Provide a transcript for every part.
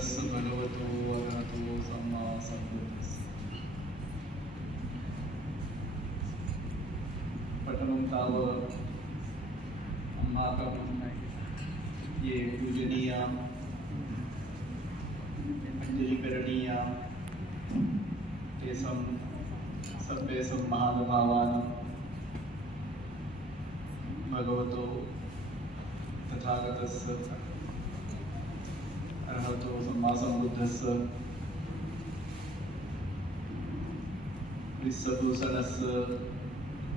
तस्य भगवतो अरहतो सम्मा सम्बुद्धस्स। पठनं तावत् अस्माकं ये पूजनीया अंजलिकरणीया तेषां सर्वेषां महानुभावानां भगवतो तथागतस्य अरहतो सम्मा सम्बुद्धस्य विश्वभूषणस्य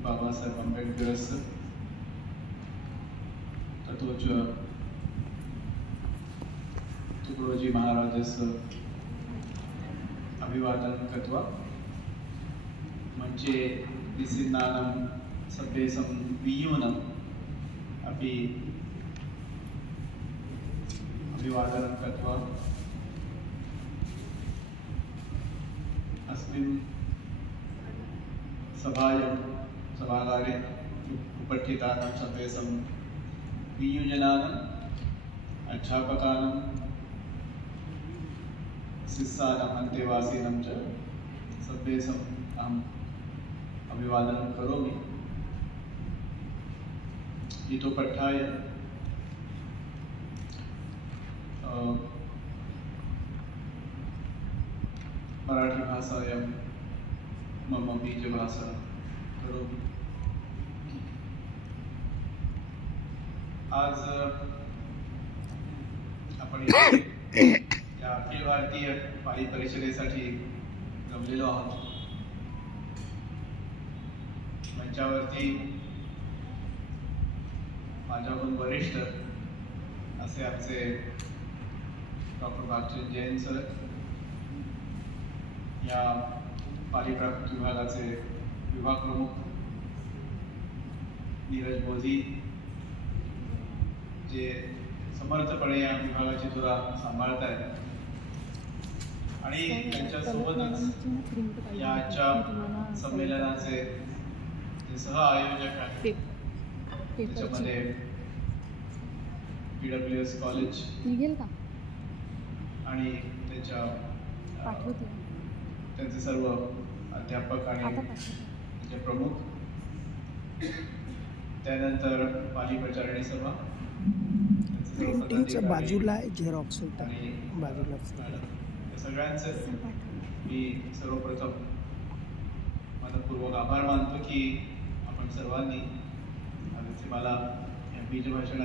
बाबासाहेब आंबेडकरस्य तथोच तुकडोजी महाराजस्य अभिवादन कृत्वा मंचे विसिन्नानं सर्वेषां वियूनम् अपि अभिवादनं कृत्वा अस्मिन् सभागारे उपस्थितानां सर्वेषां वियूजनानाम् अध्यापकानां शिष्यानाम् अन्तेवासिनां च सर्वेषाम् अहम् अभिवादनं करोमि। हितोपठाय मराठी भाषायां मम बीजभाषा करोमि। आज आपण या अखिल भारतीय पाली परिषदेसाठी जमलेलो आहोत। मंचावरती माझ्याहून वरिष्ठ असे आमचे डॉक्टर भागचंद जैन सर, या पाली प्राकृत विभागाचे विभाग प्रमुख नीरज बोधी, जे समर्थपणे या विभागाची धुरा सांभाळत आहेत, आणि त्यांच्यासोबतच या आजच्या संमेलनाचे जे सह आयोजक आहेत त्याच्यामध्ये PWS कॉलेज आणि त्यांचे सर्व अध्यापक आणि त्याचे प्रमुख, त्यानंतर पाली प्रचारणी सभा, बाजूला झेरॉक्स होता बाजूला, सगळ्यांचे मी सर्वप्रथम मनपूर्वक आभार मानतो की आपण सर्वांनी मला या बीजभाषण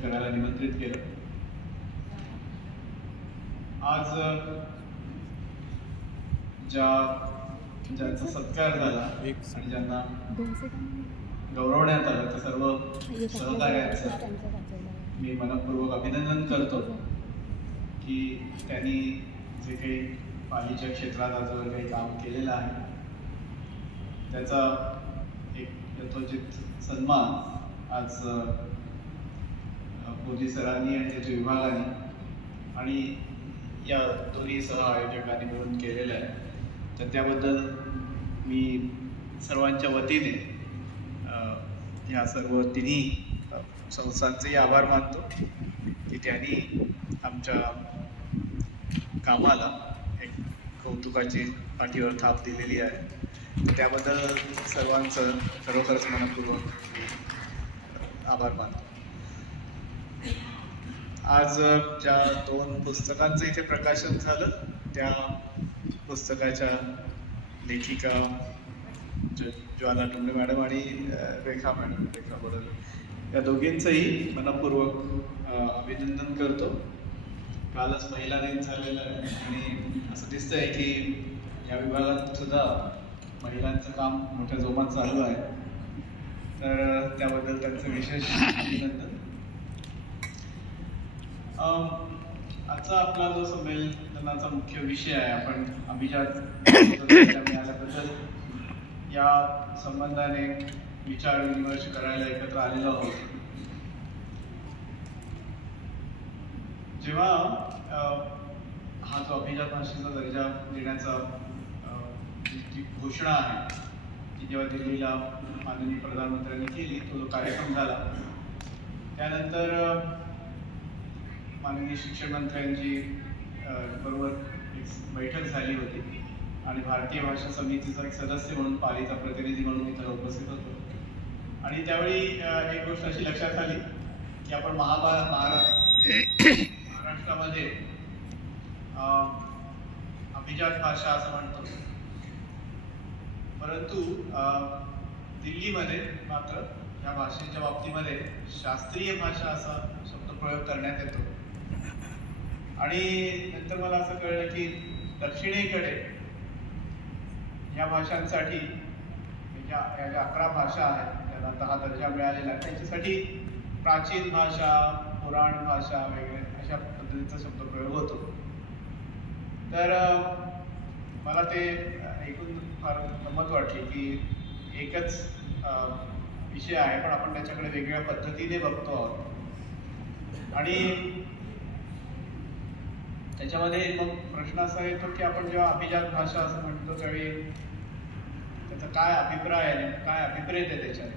करायला निमंत्रित केलं। आज ज्यांचा सत्कार झाला आणि ज्यांना गौरवण्यात आलं त्या सर्व सहकार्यांचं मी मनपूर्वक अभिनंदन करतो की त्यांनी जे काही पालीच्या क्षेत्रात आजवर काही काम केलेलं आहे त्याचा एक यथोचित सन्मान आज बोधी सरांनी आणि त्याच्या विभागाने आणि या दोन्ही सह आयोजकांनी मिळून केलेलं आहे। तर त्याबद्दल मी सर्वांच्या वतीने या सर्व तिन्ही संस्थांचे आभार मानतो की त्यांनी आमच्या कामाला एक कौतुकाची पाठीवर थाप दिलेली आहे। त्याबद्दल सर्वांचं खरोखरच मनपूर्वक आभार मानतो। आज ज्या दोन पुस्तकांचं इथे प्रकाशन झालं त्या पुस्तकाच्या लेखिका ज्वाला टुंबे मॅडम आणि रेखा बडोले या दोघींचंही मनपूर्वक अभिनंदन करतो। कालच महिला दिन झालेला आहे आणि असं दिसतंय की या विभागात सुद्धा महिलांचं काम मोठ्या जोमात चालू आहे, तर त्याबद्दल त्यांचं विशेष अभिनंदन। आजचा आपला जो संमेलनाचा मुख्य विषय आहे, आपण अभिजात मिळाल्याबद्दल या संबंधाने विचार विनिमय करायला एकत्र आलेलो आहोत। जेव्हा हा जो अभिजात भाषेचा दर्जा देण्याचा जी घोषणा आहे ती जेव्हा दिल्लीला माननीय प्रधानमंत्र्यांनी केली, तो जो कार्यक्रम झाला त्यानंतर माननीय शिक्षण मंत्र्यांची बरोबर एक बैठक झाली होती आणि भारतीय भाषा समितीचा एक सदस्य म्हणून पालीचा प्रतिनिधी म्हणून इथं उपस्थित होतो. आणि त्यावेळी एक गोष्ट अशी लक्षात आली की आपण महाराष्ट्रामध्ये अभिजात भाषा असं म्हणतो, परंतु दिल्लीमध्ये मात्र या भाषेच्या बाबतीमध्ये शास्त्रीय भाषा असा शब्द प्रयोग करण्यात येतो. आणि नंतर मला असं कळलं की दक्षिणेकडे या भाषांसाठी या ज्या 11 भाषा आहेत त्याला 10 दर्जा मिळालेला आहे, त्यांच्यासाठी प्राचीन भाषा, पुराण भाषा वगैरे अशा पद्धतीचा शब्दप्रयोग होतो. तर मला ते ऐकून फार गंमत वाटली की एकच विषय आहे पण आपण त्याच्याकडे वेगळ्या पद्धतीने बघतो आहोत. आणि त्याच्यामध्ये मग प्रश्न असा येतो की आपण जेव्हा अभिजात भाषा असं म्हणतो त्यावेळी त्याचा काय अभिप्राय आहे, काय अभिप्रेत आहे त्याच्यात.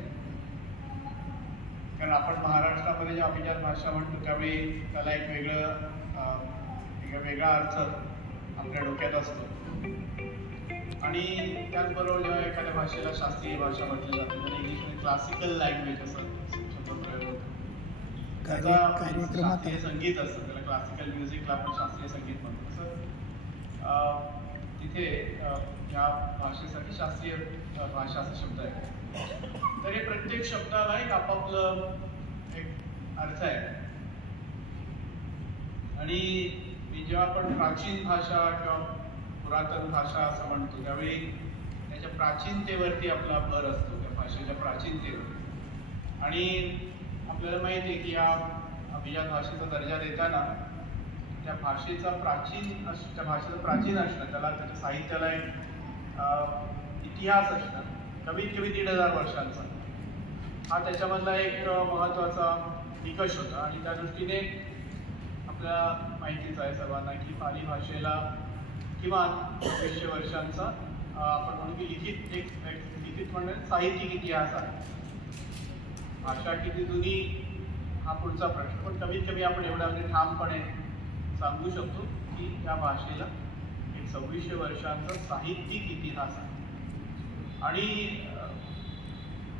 कारण आपण महाराष्ट्रामध्ये जेव्हा अभिजात भाषा म्हणतो त्यावेळी त्याला एक वेगळा अर्थ आपल्या डोक्यात असतो. आणि त्याचबरोबर जेव्हा एखाद्या भाषेला शास्त्रीय भाषा म्हटली जाते त्याला इंग्लिशमध्ये क्लासिकल लँग्वेज असं शब्दप्रयोग होतो. त्याचा शास्त्रीय संगीत असतं, त्याला क्लासिकल म्युझिकला आपण शास्त्रीय संगीत म्हणतो. तसं तिथे या भाषेसाठी शास्त्रीय भाषा असा शब्द आहे. तर हे प्रत्येक शब्दाला एक आपापलं एक अर्थ आहे. आणि जेव्हा आपण प्राचीन भाषा किंवा पुरातन भाषा असं म्हणतो त्यावेळी त्याच्या प्राचीनतेवरती आपला भर असतो, त्या भाषेच्या प्राचीनतेवर. आणि आपल्याला माहिती आहे की या अभिजात भाषेचा दर्जा देताना त्या भाषेचं प्राचीन असणं, त्याला त्याच्या साहित्याला एक इतिहास असणं, कमीत कमी 1500 वर्षांचा, हा त्याच्यामधला एक महत्त्वाचा निकष होता. आणि त्या दृष्टीने आपल्याला माहितीच आहे सर्वांना की पाली भाषेला किमान 200 वर्षांचा आपण म्हणू की लिखित म्हणजे साहित्यिक इतिहास आहे. भाषा किती जुनी हा पुढचा प्रश्न, पण कमीत कमी आपण एवढा म्हणजे ठामपणे सांगू शकतो की या भाषेला एक 2600 वर्षांचा साहित्यिक इतिहास आहे. आणि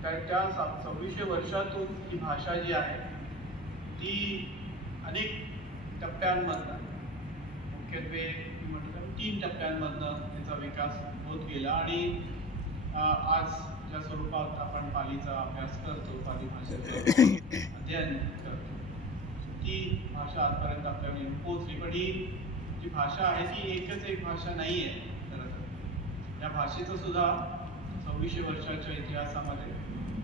त्या 2600 वर्षातून ही भाषा जी आहे ती अनेक टप्प्यांमधनं, मुख्यत्वे 3 टप्प्यांमधनं त्याचा विकास होत गेला. आणि आज ज्या स्वरूपात आपण पालीचा अभ्यास करतो, पाली भाषेचं अध्ययन करतो, ती भाषा आजपर्यंत आपल्याला येऊन पोहोचली. पण ही जी भाषा आहे ती एकच एक भाषा नाही आहे. खरं तर या भाषेचं सुद्धा 2600 वर्षाच्या इतिहासामध्ये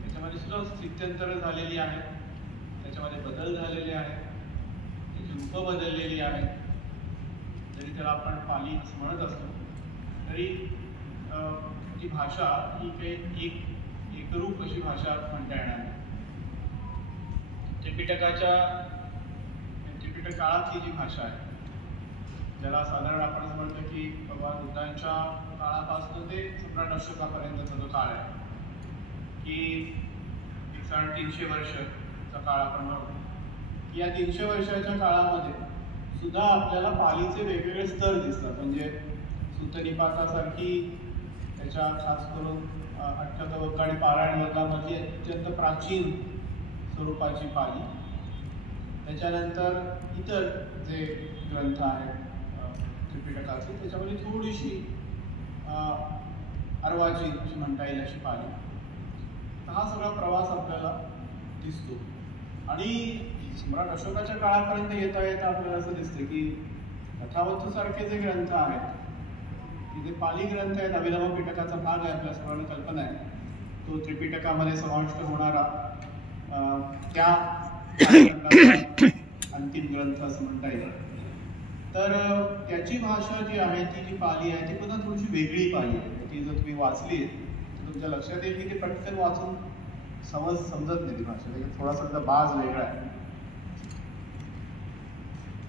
त्याच्यामध्ये सुद्धा स्थित्यंतरं झालेली आहेत, त्याच्यामध्ये बदल झालेले आहेत, त्याची रूपं बदललेली आहेत. जरी त्याला आपण पाली म्हणत असतो तरी ती भाषा ही काही एकरूप अशी भाषा म्हणता येणार नाही. त्रिपिटक काळातली जी भाषा आहे, ज्याला साधारण आपण असं म्हणतो की भगवान बुद्धांच्या काळापासून ते सम्राट अशोकापर्यंतचा जो काळ आहे की 350 वर्षाचा काळ आपण म्हणतो. या 300 वर्षाच्या काळामध्ये सुद्धा आपल्याला पालीचे वेगवेगळे स्तर दिसतात. म्हणजे सूतनिपातासारखी त्याच्या खास करून अष्टकवक्क आणि पारायण वर्गामध्ये अत्यंत प्राचीन स्वरूपाची पाली, त्याच्यानंतर इतर जे ग्रंथ आहेत त्रिपिटकाचे त्याच्यामध्ये थोडीशी अर्वाचीन अशी म्हणता येईल अशी पाली. हा सगळा प्रवास आपल्याला दिसतो. आणि सम्राट अशोकाच्या काळापर्यंत येता येता आपल्याला असं दिसतं की कथावस्तूसारखे जे ग्रंथ आहेत तिथे पाली ग्रंथ आहेत, अभिनव पिटकाचा भाग आहे, आपल्या सर्वांना कल्पना आहे तो त्रिपिटकामध्ये समाविष्ट होणारा त्या अंतिम ग्रंथ असं म्हणता येईल. तर त्याची भाषा जी आहे ती जी पाली आहे ती पुन्हा थोडीशी वेगळी पाली आहे. ती जर तुम्ही वाचली तर तुमच्या लक्षात येईल की ती पटकन वाचून समजत नाही ती भाषा, थोडासा त्याचा बाज वेगळा आहे.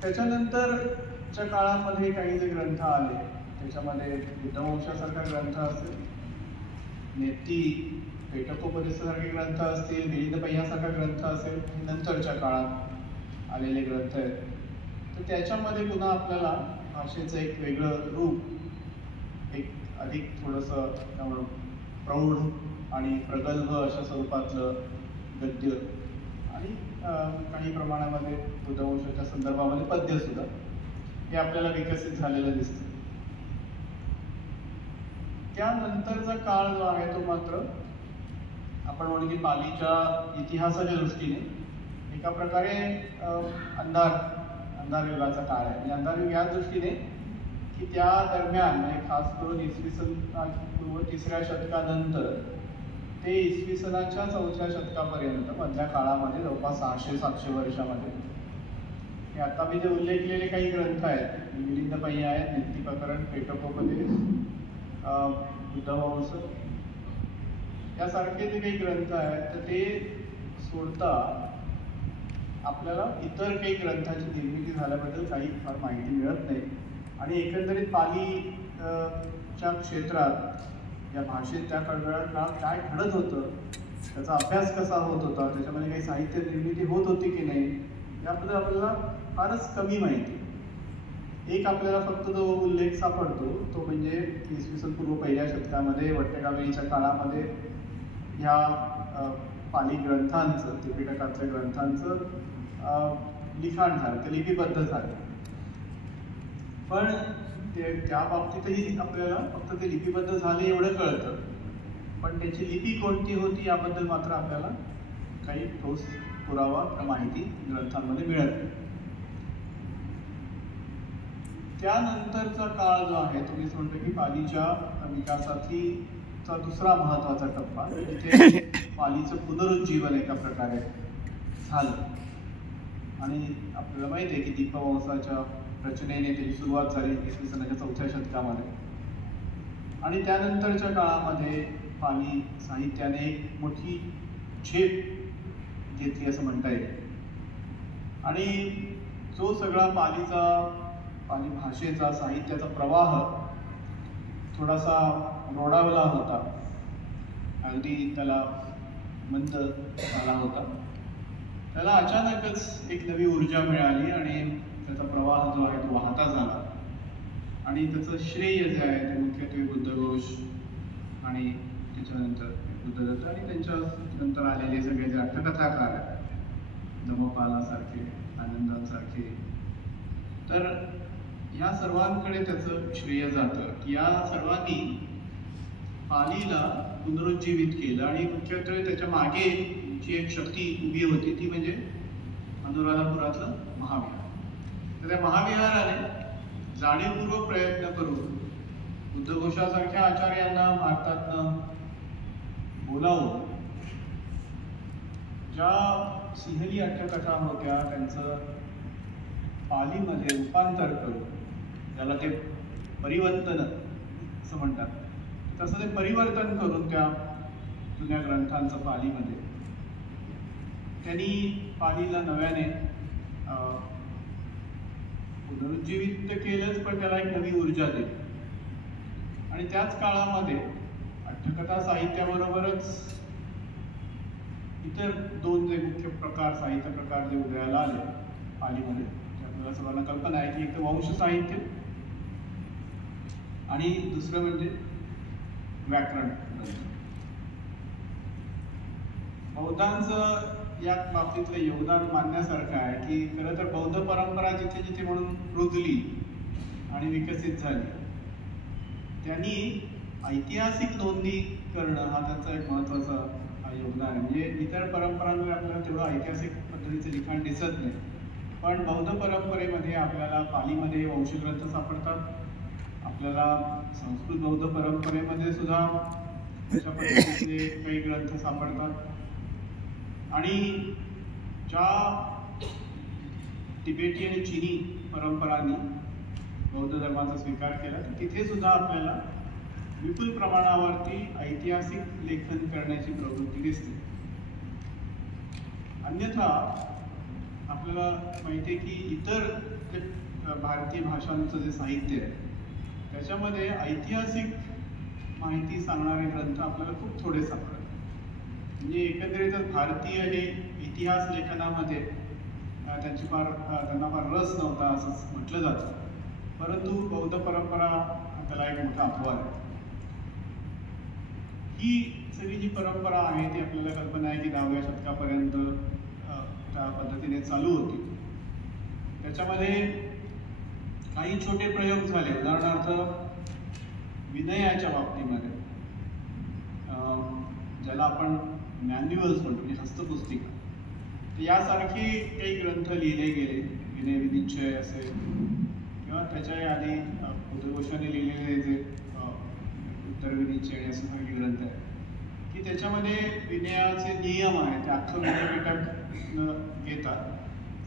त्याच्यानंतरच्या काळामध्ये काही जे ग्रंथ आले त्याच्यामध्ये बुद्धवंशासारखा ग्रंथ असेल, नेती पेटकोपनिषदासारखे ग्रंथ असतील, मिलिंद पय्यासारखा ग्रंथ असेल, नंतरच्या काळात आलेले ग्रंथ आहेत. तर त्याच्यामध्ये पुन्हा आपल्याला भाषेचं एक वेगळं रूप, एक अधिक थोडंसं प्रौढ आणि प्रगल्भ अशा स्वरूपातलं गद्य आणि काही प्रमाणामध्ये बुद्धवंशाच्या संदर्भामध्ये पद्य सुद्धा हे आपल्याला विकसित झालेलं दिसतं. त्यानंतरचा काळ जो आहे तो मात्र आपण म्हणू की पालीच्या इतिहासाच्या दृष्टीने एका प्रकारे अंधार युगाचा काळ आहे. म्हणजे अंधार युग या दृष्टीने की त्या दरम्यान म्हणजे खास करून इसवी सन पूर्व 3ऱ्या शतकानंतर ते इसवी सनाच्या 4थ्या शतकापर्यंत मधल्या काळामध्ये जवळपास 600-700 वर्षामध्ये हे आता मी जे उल्लेख केलेले काही ग्रंथ आहेत, मिलिंदपायी आहेत, नीतिप्रकरण, पेटकोपदेश, बुद्धवंश यासारखे जे काही ग्रंथ आहेत तर ते सोडता आपल्याला इतर काही ग्रंथाची निर्मिती झाल्याबद्दल काही फार माहिती मिळत नाही. आणि एकंदरीत पालीच्या क्षेत्रात या भाषेत त्या काळात काय घडत होतं, त्याचा अभ्यास कसा होत होता, त्याच्यामध्ये काही साहित्य निर्मिती होत होती की नाही याबद्दल आपल्याला फारच कमी माहिती. एक आपल्याला फक्त जो उल्लेख सापडतो तो म्हणजे इसवी सन पूर्व 1ल्या शतकामध्ये वट्टगावेरीच्या काळामध्ये ह्या पाली ग्रंथांचं, त्रिपिटकातल्या ग्रंथांचं लिखाण झालं, ते लिपिबद्ध झालं. पण त्या बाबतीतही आपल्याला फक्त ते लिपिबद्ध झाले एवढं कळतं, पण त्याची लिपी कोणती होती याबद्दल मात्र आपल्याला काही ठोस पुरावा किंवा माहिती ग्रंथांमध्ये मिळत नाही. त्यानंतरचा काळ जो आहे तो मी म्हणतो की पालीच्या विकासाचा दुसरा महत्त्वाचा टप्पा, जिथे पालीचं पुनरुज्जीवन एका प्रकारे झालं. आणि आपल्याला माहिती आहे की दीपवंशाच्या रचनेने त्याची सुरुवात झाली इसवी सनाच्या 4थ्या शतकामध्ये. आणि त्यानंतरच्या काळामध्ये पाली साहित्याने एक मोठी झेप घेतली असं म्हणता येईल. आणि जो सगळा पाली भाषेचा साहित्याचा प्रवाह थोडासा रोडावला होता, अगदी त्याला मंद आला होता, त्याला अचानकच एक नवी ऊर्जा मिळाली आणि त्याचा प्रवाह जो आहे तो वाहता झाला. आणि त्याचं श्रेय जे आहे ते मुख्यत्वे बुद्धघोष आणि त्याच्यानंतर बुद्धदत्त आणि त्यांच्या नंतर आलेले सगळे जे अट्टकथाकार आहेत, धम्मपालासारखे, आनंदांसारखे, तर या सर्वांकडे त्याचं श्रेय जातं की या सर्वांनी पालीला पुनरुज्जीवित केलं. आणि मुख्यत्वे त्याच्या मागे जी एक शक्ती उभी होती ती म्हणजे अनुराधापुरातलं महाविहार. तर त्या महाविहाराने जाणीवपूर्वक प्रयत्न करून बुद्धघोषासारख्या आचार्यांना भारतातनं बोलावून ज्या सिंहली अट्टकथा होत्या त्यांचं पालीमध्ये रूपांतर करून, त्याला ते परिवर्तन असं म्हणतात, तसं ते परिवर्तन करून त्या जुन्या ग्रंथांचं पालीमध्ये त्यांनी पालीला नव्याने पुनरुज्जीवित केलंच, पण त्याला एक नवी ऊर्जा दिली. आणि त्याच काळामध्ये अट्टकथा साहित्याबरोबरच इतर 2 जे मुख्य प्रकार, साहित्य प्रकार जे उदयाला आले पालीमध्ये, आपल्याला सर्वांना कल्पना आहे की एक वंश साहित्य आणि दुसरं म्हणजे व्याकरण ग्रंथ. बौद्धांचं या बाबतीतलं योगदान मानण्यासारखं आहे की खरं तर बौद्ध परंपरा जिथे जिथे म्हणून रुजली आणि विकसित झाली, त्यांनी ऐतिहासिक नोंदी करणं हा त्यांचा एक महत्त्वाचा योगदान आहे. म्हणजे इतर परंपरांमध्ये आपल्याला तेवढं ऐतिहासिक पद्धतीचं लिखाण दिसत नाही, पण बौद्ध परंपरेमध्ये आपल्याला पालीमध्ये वंशग्रंथ सापडतात, आपल्याला संस्कृत बौद्ध परंपरेमध्ये सुद्धा अशा पद्धतीचे काही ग्रंथ सापडतात. आणि ज्या तिबेटी आणि चिनी परंपरांनी बौद्ध धर्माचा स्वीकार केला तिथे सुद्धा आपल्याला विपुल प्रमाणावरती ऐतिहासिक लेखन करण्याची प्रवृत्ती दिसते. अन्यथा आपल्याला माहिती आहे की इतर भारतीय भाषांचं जे साहित्य आहे त्याच्यामध्ये ऐतिहासिक माहिती सांगणारे ग्रंथ आपल्याला खूप थोडे सापडतात. म्हणजे एकंदरीतच भारतीय हे इतिहास लेखनामध्ये त्यांना फार रस नव्हता असं म्हटलं जातं. परंतु बौद्ध परंपरा त्याला एक मोठा अपवाद आहे. ही सगळी जी परंपरा आहे ती आपल्याला कल्पना आहे की 10व्या शतकापर्यंत त्या पद्धतीने चालू होती. त्याच्यामध्ये काही छोटे प्रयोग झाले. उदाहरणार्थ विनयाच्या बाबतीमध्ये ज्याला आपण मॅन्युअल्स म्हणतो, म्हणजे हस्तपुस्तिका, यासारखे काही ग्रंथ लिहिले गेले. विनय विनिश्चय असेल किंवा त्याच्या आधी बुद्धघोषाने लिहिलेले जे उत्तर विनिश्चय आणि असे काही ग्रंथ आहेत की त्याच्यामध्ये विनयाचे नियम आहेत ते अख्खं विद्यापीठात घेतात,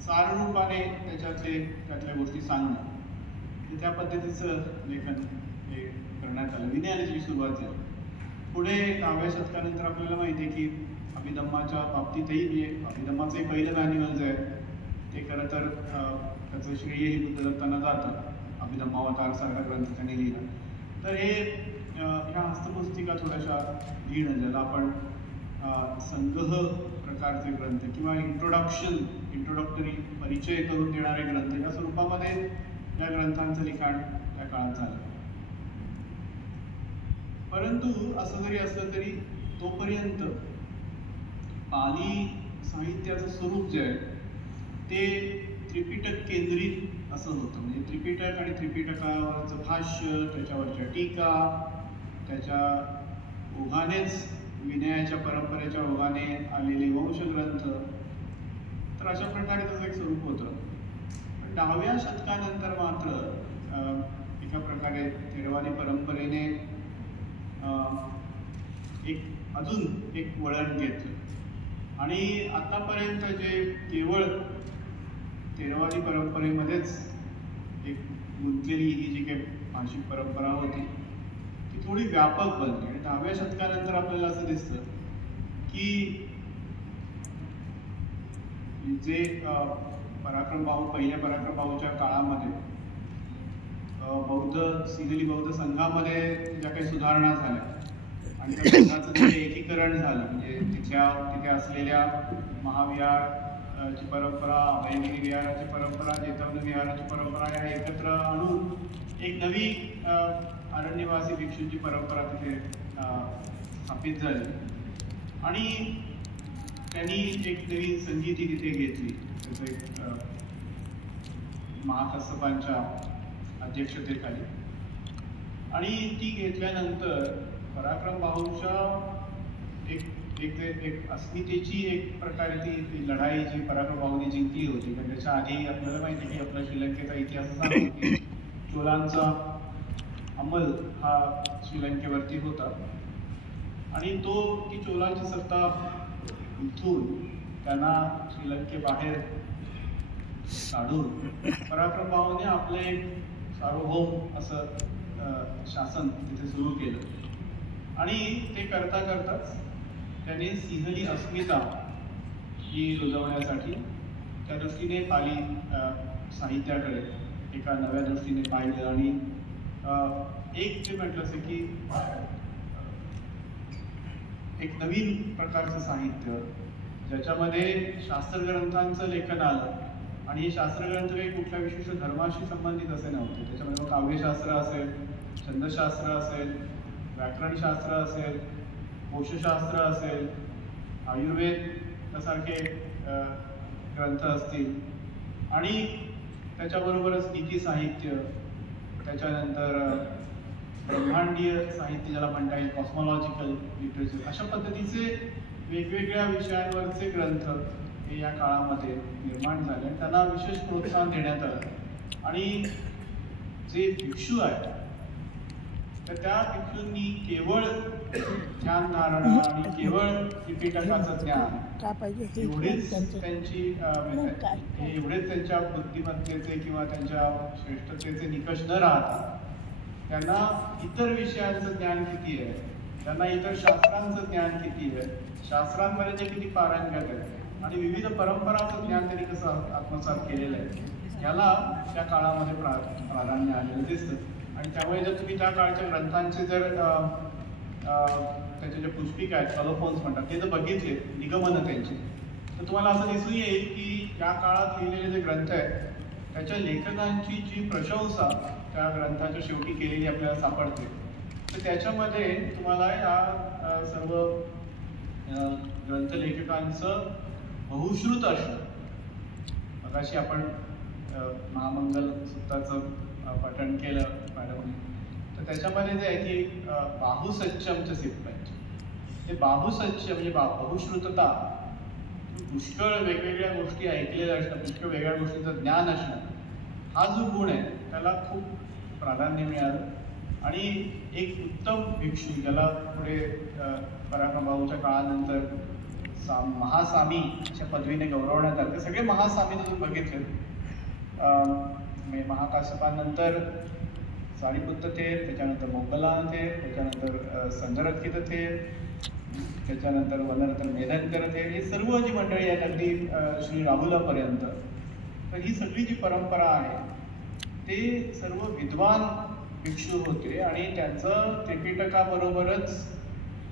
साररूपाने त्यातल्या गोष्टी सांगणं, त्या पद्धतीचं लेखन हे करण्यात आलं. विनयाची सुरुवात झाली. पुढे 10व्या शतकानंतर आपल्याला माहिती आहे की अभिधम्माच्या बाबतीतही अभिधम्माचंही पहिलं मॅन्युअल जे आहे ते खरं तर त्याचं श्रेयही बुद्धदत्तांना जातं. अभिधम्मावतार सारखा ग्रंथ त्यांनी लिहिला. तर हे ह्या हस्तपुस्तिका थोड्याशा लिहिणं, ज्याला आपण संग्रह प्रकारचे ग्रंथ किंवा इंट्रोडक्टरी परिचय करून देणारे ग्रंथ या स्वरूपामध्ये या ग्रंथांचं लिखाण त्या काळात झालं. परंतु असं जरी असलं तरी तोपर्यंत पाली साहित्याचं स्वरूप जे आहे ते त्रिपिटक केंद्रित असं होतं. म्हणजे त्रिपिटक आणि त्रिपिटकावरचं भाष्य, त्याच्यावरच्या टीका, त्याच्या ओघानेच विनयाच्या परंपरेच्या ओघाने आलेले वंशग्रंथ, तर अशा प्रकारे त्याचं एक स्वरूप होतं. पण 10व्या शतकानंतर मात्र एका प्रकारे थेरवादी परंपरेने अजून एक वळण घेतलं आणि आतापर्यंत जे केवळ थेरवादी परंपरेमध्येच एक गुंतलेली ही जी काही भाषिक परंपरा होती ती थोडी व्यापक बनली. आणि 10व्या शतकानंतर आपल्याला असं दिसतं की जे पहिल्या पराक्रम बाहूच्या काळामध्ये सिंहली बौद्ध संघामध्ये ज्या काही सुधारणा झाल्या आणि त्या संघाचं जे एकीकरण झालं, म्हणजे तिथे असलेल्या महाविहारची परंपरा, अभयगिरी विहाराची परंपरा, चेतवनी विहाराची परंपरा या एकत्र आणून एक नवी अरण्यवासी भिक्षूंची परंपरा तिथे स्थापित झाली. आणि त्यांनी एक नवीन संगीती तिथे घेतली. त्याचं एक महाकස්සपांच्या अध्यक्षतेखाली. आणि ती घेतल्यानंतर पराक्रम बाहूच्या एक अस्मितेची एक प्रकारे ती लढाई जी पराक्रम बाहूने जिंकली होती. कारण त्याच्या आधी आपल्याला माहिती की आपला श्रीलंकेचा इतिहास सांगतो की चोलांचा अंमल हा श्रीलंकेवरती होता आणि ती चोलांची सत्ता उठून त्यांना श्रीलंकेबाहेर काढून पराक्रम बाहूने आपलं एक सार्वभौम असं शासन तिथे सुरू केलं. आणि ते करता करताच त्याने सिंहली अस्मिता ही रुजवण्यासाठी त्या दृष्टीने पाली साहित्याकडे एका नव्या दृष्टीने पाहिलं. आणि एक जे म्हटलं असं की एक नवीन प्रकारचं साहित्य ज्याच्यामध्ये शास्त्रग्रंथांचं लेखन आलं. आणि हे शास्त्रग्रंथ काही कुठल्या विशिष्ट धर्माशी संबंधित असे नव्हते. त्याच्यामध्ये मग काव्यशास्त्र असेल, छंदशास्त्र असेल, व्याकरणशास्त्र असेल, कोशशास्त्र असेल, आयुर्वेद सारखे ग्रंथ असतील आणि त्याच्याबरोबरच नीती साहित्य, त्याच्यानंतर ब्रह्मांडीय साहित्य ज्याला म्हणता येईल, कॉस्मॉलॉजिकल लिटरेचर, अशा पद्धतीचे वेगवेगळ्या विषयांवरचे ग्रंथ हे या काळामध्ये निर्माण झाले. त्यांना विशेष प्रोत्साहन देण्यात आलं. आणि जे भिक्षू आहेत तर त्या भिक्षूंनी केवळ ज्ञानधारणा आणि केवळ त्रिपिटकाचं ज्ञान एवढेच त्यांच्या बुद्धिमत्तेचे किंवा त्यांच्या श्रेष्ठतेचे निकष न राहता त्यांना इतर विषयांचं ज्ञान किती आहे, त्यांना इतर शास्त्रांचं ज्ञान किती आहे, शास्त्रांमध्ये ते किती पारंगत आहे आणि विविध परंपरांचं ज्ञान त्यांनी कसं आत्मसात केलेलं आहे, याला त्या काळामध्ये प्राधान्य आलेलं दिसतं. आणि त्यामुळे जर तुम्ही त्या काळच्या ग्रंथांचे जर त्याचे जे पुष्पिका आहेत, कॉलोफोन्स म्हणतात, ते जर बघितले निगमन त्यांचे, तर तुम्हाला असं दिसून येईल की या काळात लिहिलेले जे ग्रंथ आहेत त्याच्या लेखकांची जी प्रशंसा त्या ग्रंथाच्या शेवटी केलेली आपल्याला सापडते, तर त्याच्यामध्ये तुम्हाला या सर्व ग्रंथलेखकांचं बहुश्रुत असणं. मगाशी आपण महामंगल सूक्ताचं पठण केलं मॅडमने, तर त्याच्यामध्ये जे आहे की बाहुसच्चमचं सिद्ध ते बाहुसच्च म्हणजे बहुश्रुतता, पुष्कळ वेगवेगळ्या गोष्टी ऐकलेल्या असणं, पुष्कळ वेगळ्या गोष्टींचं ज्ञान असणं, हा जो गुण आहे त्याला खूप प्राधान्य मिळालं. आणि एक उत्तम भिक्षू, ज्याला पुढे पराक्रमबाहूच्या काळानंतर महासामी अशा पदवीने गौरवण्यात आलं. ते सगळे महासामी तुम्ही बघितले, महाकाश्यपानंतर सारिपुत्त थेर, त्याच्यानंतर मोगलान थेर, त्याच्यानंतर संगरक्षित थेर, त्याच्यानंतर वनरत्न मेधनकर थेर, ही सर्व जी मंडळी आहेत अगदी श्री राहुलापर्यंत, तर ही सगळी जी परंपरा आहे ते सर्व विद्वान भिक्षू होते आणि त्यांचं त्रिपिटकाबरोबरच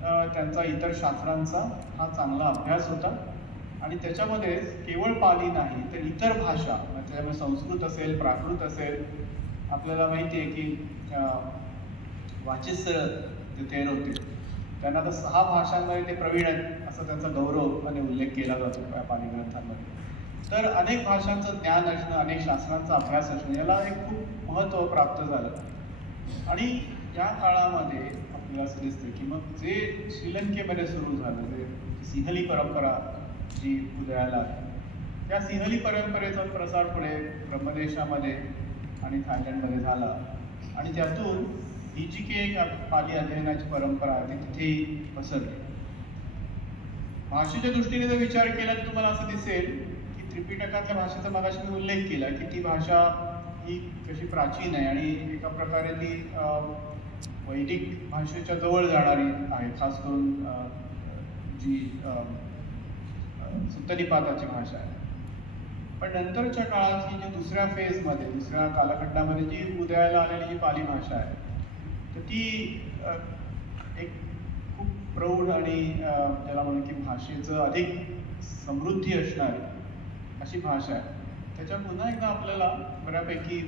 त्यांचा इतर शास्त्रांचा हा चांगला अभ्यास होता. आणि त्याच्यामध्ये केवळ पाली नाही तर इतर भाषा, त्याच्यामध्ये संस्कृत असेल, प्राकृत असेल, आपल्याला माहिती आहे की वाचिस्त्र जे थेर होते त्यांना तर 6 भाषांमध्ये ते प्रवीण आहेत असं त्यांचा गौरवाने उल्लेख केला जातो या पाली ग्रंथांमध्ये. तर अनेक भाषांचं ज्ञान असणं, अनेक शास्त्रांचा अभ्यास असणं, याला एक खूप महत्त्व प्राप्त झालं. आणि या काळामध्ये आपल्याला असं दिसतं की मग जे श्रीलंकेमध्ये सुरू झालं, जे सिंहली परंपरा जी उदयाला आली, त्या सिंहली परंपरेचा प्रसार पुढे ब्रह्मदेशामध्ये आणि थायलंडमध्ये झाला. आणि त्यातून ही जी काही एक पाली अध्ययनाची परंपरा आहे ती तिथेही पसरली. भाषेच्या दृष्टीने जर विचार केला तर तुम्हाला असं दिसेल की त्रिपिटकातल्या भाषेचा मगाशी मी उल्लेख केला की ती भाषा ही कशी प्राचीन आहे आणि एका प्रकारे ती वैदिक भाषेच्या जवळ जाणारी आहे, खास करून जी सुत्तनिपाताची भाषा आहे. पण नंतरच्या काळात ही जी दुसऱ्या फेजमध्ये, दुसऱ्या कालखंडामध्ये जी उदयाला आलेली जी पाली भाषा आहे, तर ती एक खूप प्रौढ आणि त्याला म्हणून की भाषेचं अधिक समृद्धी असणारी अशी भाषा आहे. त्याच्या पुन्हा एकदा आपल्याला बऱ्यापैकी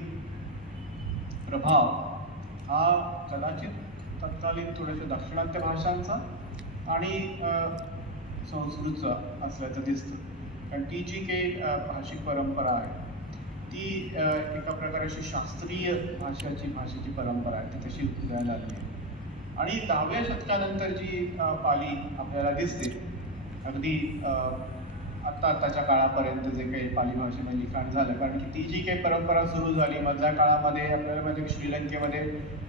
प्रभाव हा कदाचित तत्कालीन थोड्याशा दाक्षिणात्य भाषांचा आणि संस्कृतचा असल्याचं दिसतं. कारण ती जी काही भाषिक परंपरा आहे ती एका प्रकारे अशी शास्त्रीय भाषेची परंपरा आहे, ती तशी उदयाला आली आहे. आणि 10व्या शतकानंतर जी पाली आपल्याला दिसते, अगदी आत्ताच्या काळापर्यंत जे काही पाली भाषेमध्ये लिखाण झालं, कारण की ती जी काही परंपरा सुरू झाली मधल्या काळामध्ये आपल्याला माहिती की श्रीलंकेमध्ये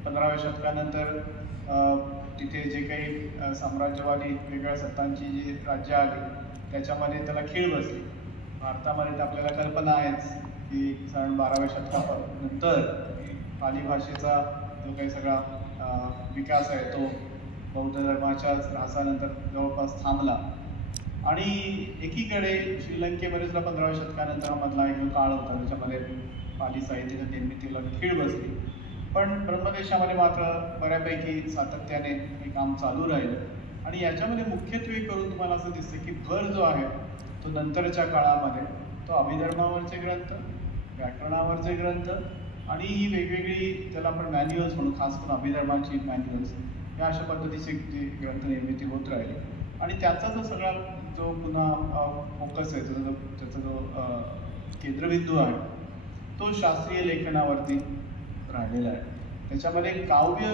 15व्या शतकानंतर तिथे जे काही साम्राज्यवादी वेगवेगळ्या सत्तांची जी राज्य आली त्याच्यामध्ये त्याला खीळ बसली. भारतामध्ये तर आपल्याला कल्पना आहेच की साधारण 12व्या शतकानंतर पाली भाषेचा जो काही सगळा विकास आहे तो बौद्ध धर्माच्या ऱ्हासानंतर जवळपास थांबला. आणि एकीकडे श्रीलंकेमध्ये सुद्धा 15व्या शतकानंतर मधला एक जो काळ होता त्याच्यामध्ये पाली साहित्याच्या निर्मितीला खीळ बसली. पण ब्रह्मदेशामध्ये मात्र बऱ्यापैकी सातत्याने हे काम चालू राहिलं. आणि याच्यामध्ये मुख्यत्वे करून तुम्हाला असं दिसतं की भर जो आहे तो नंतरच्या काळामध्ये तो अभिधर्मावरचे ग्रंथ, व्याकरणावरचे ग्रंथ आणि ही वेगवेगळी ज्याला आपण मॅन्युअल्स म्हणू, खास करून अभिधर्माची मॅन्युअल्स, या अशा पद्धतीची जी ग्रंथ निर्मिती होत राहिली. आणि त्याचा जो सगळा जो पुन्हा फोकस आहे, त्याचा जो केंद्रबिंदू आहे तो शास्त्रीय लेखनावरती राहिलेला आहे. त्याच्यामध्ये काव्य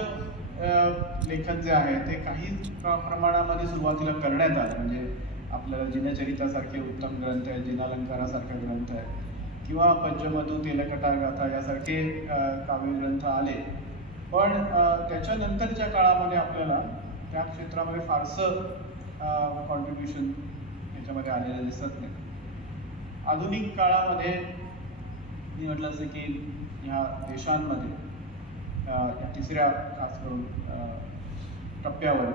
लेखन जे आहे ते काही प्रमाणामध्ये सुरुवातीला करण्यात आलं. म्हणजे आपल्याला जिनचरितासारखे उत्तम ग्रंथ आहेत, जिनालंकारासारखे ग्रंथ आहेत किंवा पंचमधू, तेलकटा गाथा यासारखे काव्यग्रंथ आले. पण त्याच्यानंतरच्या काळामध्ये आपल्याला त्या क्षेत्रामध्ये फारसं कॉन्ट्रीब्युशन याच्यामध्ये आलेलं दिसत नाही. आधुनिक काळामध्ये मी म्हटलं असं की ह्या देशांमध्ये या तिसऱ्या खास करून टप्प्यावर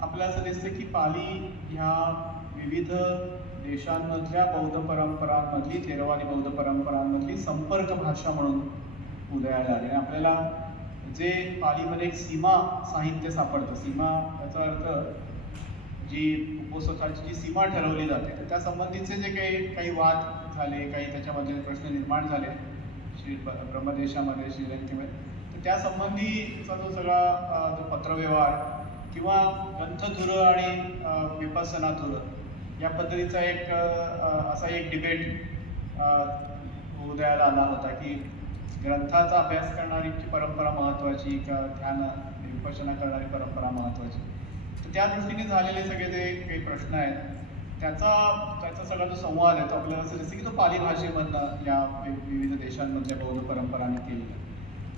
आपल्याला असं दिसतं की पाली ह्या विविध देशांमधल्या बौद्ध परंपरांमधली, थेरवादी बौद्ध परंपरांमधली संपर्क भाषा म्हणून उदयाला आली. आपल्याला जे पालीमध्ये एक सीमा साहित्य सापडतं, सीमा याचा अर्थ जी उपोत्सवाची जी सीमा ठरवली जाते तर त्या संबंधीचे जे काही वाद झाले, काही त्याच्यामध्ये प्रश्न निर्माण झाले ब्रह्मदेशामध्ये, श्रीलंकेमध्ये, तर त्या संबंधीचा जो सगळा जो पत्रव्यवहार किंवा ग्रंथधुरं आणि विपස්සनाधुरं या पद्धतीचा असा एक डिबेट उदयाला आला होता की ग्रंथाचा अभ्यास करणारीची परंपरा महत्त्वाची का ध्यान विपश्यना करणारी परंपरा महत्त्वाची. तर त्या दृष्टीने झालेले सगळे जे काही प्रश्न आहेत त्याचा सगळा जो संवाद आहे तो आपल्याला असं दिसतं की तो पाली भाषेमधनं या विविध देशांमधल्या बौद्ध परंपरांनी केलेला.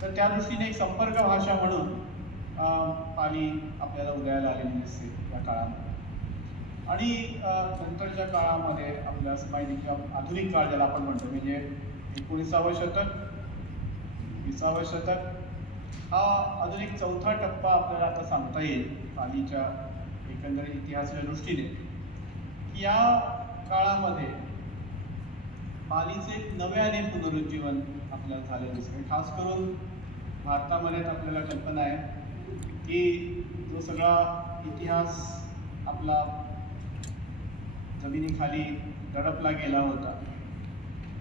तर त्या दृष्टीने एक संपर्क भाषा म्हणून पाली आपल्याला उदयाला आलेली दिसते या काळामध्ये. आणि नंतरच्या काळामध्ये आपल्याला असं माहिती की आधुनिक काळ ज्याला आपण म्हणतो म्हणजे 19वे शतक 20वे शतक हा अजून एक चौथा टप्पा आपल्याला आता सांगता येईल पालीच्या एकंदरीत इतिहासाच्या दृष्टीने की या काळामध्ये पालीचे नव्याने पुनरुज्जीवन आपल्याला झालेलं दिसतं. खास करून भारतामध्ये आपल्याला कल्पना आहे की जो सगळा इतिहास आपला जमिनीखाली दडपला गेला होता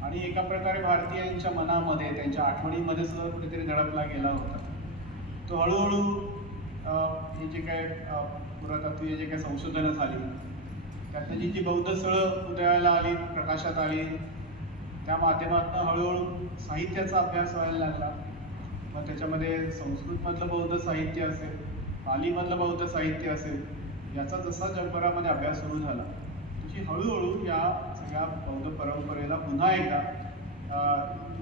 आणि एका प्रकारे भारतीयांच्या मनामध्ये त्यांच्या आठवणीमध्ये सुद्धा कुठेतरी दडपला गेला होता. तो हळूहळू हे जे काय पुरातत्वीय जे काही संशोधनं झाली त्यातनं जी बौद्ध स्थळं उदयाला आली, प्रकाशात आली, त्या माध्यमातून हळूहळू साहित्याचा अभ्यास व्हायला लागला. मग त्याच्यामध्ये संस्कृतमधलं बौद्ध साहित्य असेल, पालीमधलं बौद्ध साहित्य असेल, याचा जसा जगभरामध्ये अभ्यास सुरू झाला तशी हळूहळू या सगळ्या बौद्ध परंपरेला पुन्हा एकदा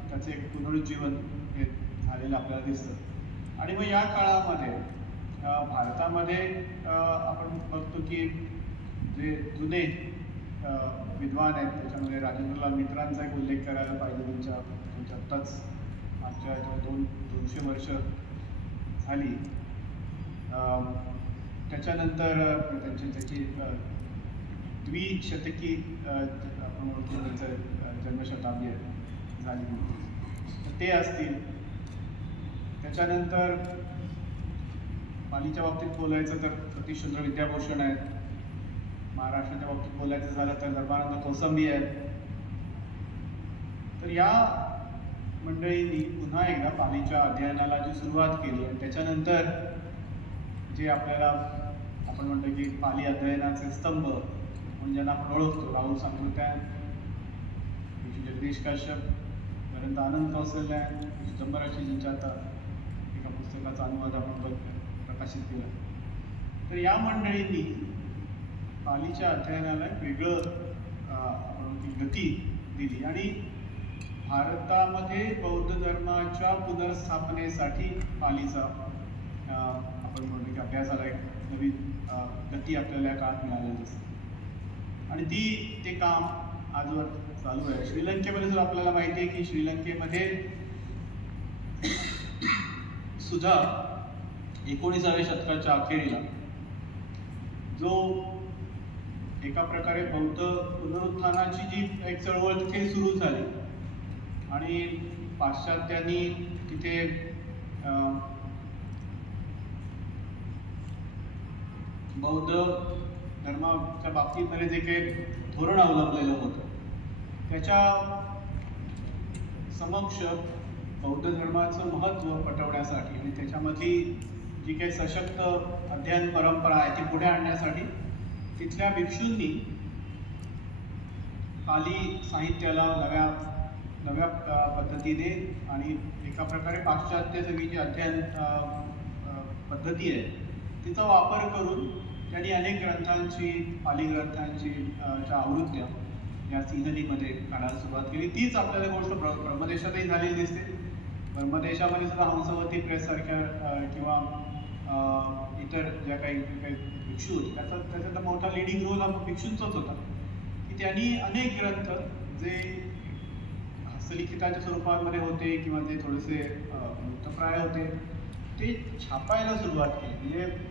त्याचे एक पुनरुज्जीवन हे झालेलं आपल्याला दिसतं. आणि मग या काळामध्ये भारतामध्ये आपण बघतो की जे जुने विद्वान आहेत त्याच्यामध्ये राजेंद्रलाल मित्रांचा एक उल्लेख करायला पाहिजे. त्यांच्या आत्ताच मागच्या 200 वर्ष झाली. त्याच्यानंतर त्याची द्विशतकी आपण म्हणतो त्यांचं जन्मशताब्दी झाली तर ते असतील. त्याच्यानंतर पालीच्या बाबतीत बोलायचं तर सतीशचंद्र विद्याभूषण आहेत. महाराष्ट्राच्या बाबतीत बोलायचं झालं तर धर्मानंद कोसंबी आहेत. तर या मंडळींनी पुन्हा एकदा पालीच्या अध्ययनाला जी सुरुवात केली आणि त्याच्यानंतर जे आपल्याला आपण म्हणतो की पाली अध्ययनाचे स्तंभ म्हणून ज्यांना आपण ओळखतो, राहुल सांकृत्यायन, जगदीश काश्यप, पर्यंत आनंद कौशल्यायन, चिदंबराची ज्यांच्या आता एका पुस्तकाचा अनुवाद आपण प्रकाशित केला. तर या मंडळींनी पालीच्या अध्ययनाला एक वेगळं आपण गती दिली आणि भारतामध्ये बौद्ध धर्माच्या पुनर्स्थापनेसाठी पालीचा आपण म्हणतो की अभ्यासाला एक नवीन गती आपल्याला या काळात मिळालेली असते आणि ते काम आजवर चालू आहे. श्रीलंकेमध्ये जर आपल्याला माहिती आहे की श्रीलंकेमध्ये सुद्धा 19व्या शतकाच्या अखेरीला जो एका प्रकारे बौद्ध पुनरुत्थानाची जी एक चळवळ तिथे सुरू झाली आणि पाश्चात्यांनी तिथे बौद्ध धर्माच्या बाबतीमध्ये जे काही धोरण अवलंबलेलं होतं त्याच्या समक्ष बौद्ध धर्माचं महत्त्व पटवण्यासाठी आणि त्याच्यामधली जी काही सशक्त अध्ययन परंपरा आहे ती पुढे आणण्यासाठी तिथल्या भिक्षूंनी पाली साहित्याला नव्या पद्धतीने आणि एका प्रकारे पाश्चात्य सगळी जी अध्ययन पद्धती आहे तिचा वापर करून त्यांनी अनेक ग्रंथांची पाली ग्रंथांची आवृत्त्या या सिंहलीमध्ये काढायला सुरुवात केली. तीच आपल्याला गोष्ट ब्रह्मदेशातही झालेली दिसते. ब्रह्मदेशामध्ये सुद्धा हंसवती प्रेस सारख्या किंवा इतर ज्या काही भिक्षू होते त्याचा मोठा लिडिंग रोल हा भिक्षूंचाच होता की त्यांनी अनेक ग्रंथ जे हस्तलिखिताच्या स्वरूपामध्ये होते किंवा जे थोडेसे मुक्तप्राय होते ते छापायला सुरुवात केली. म्हणजे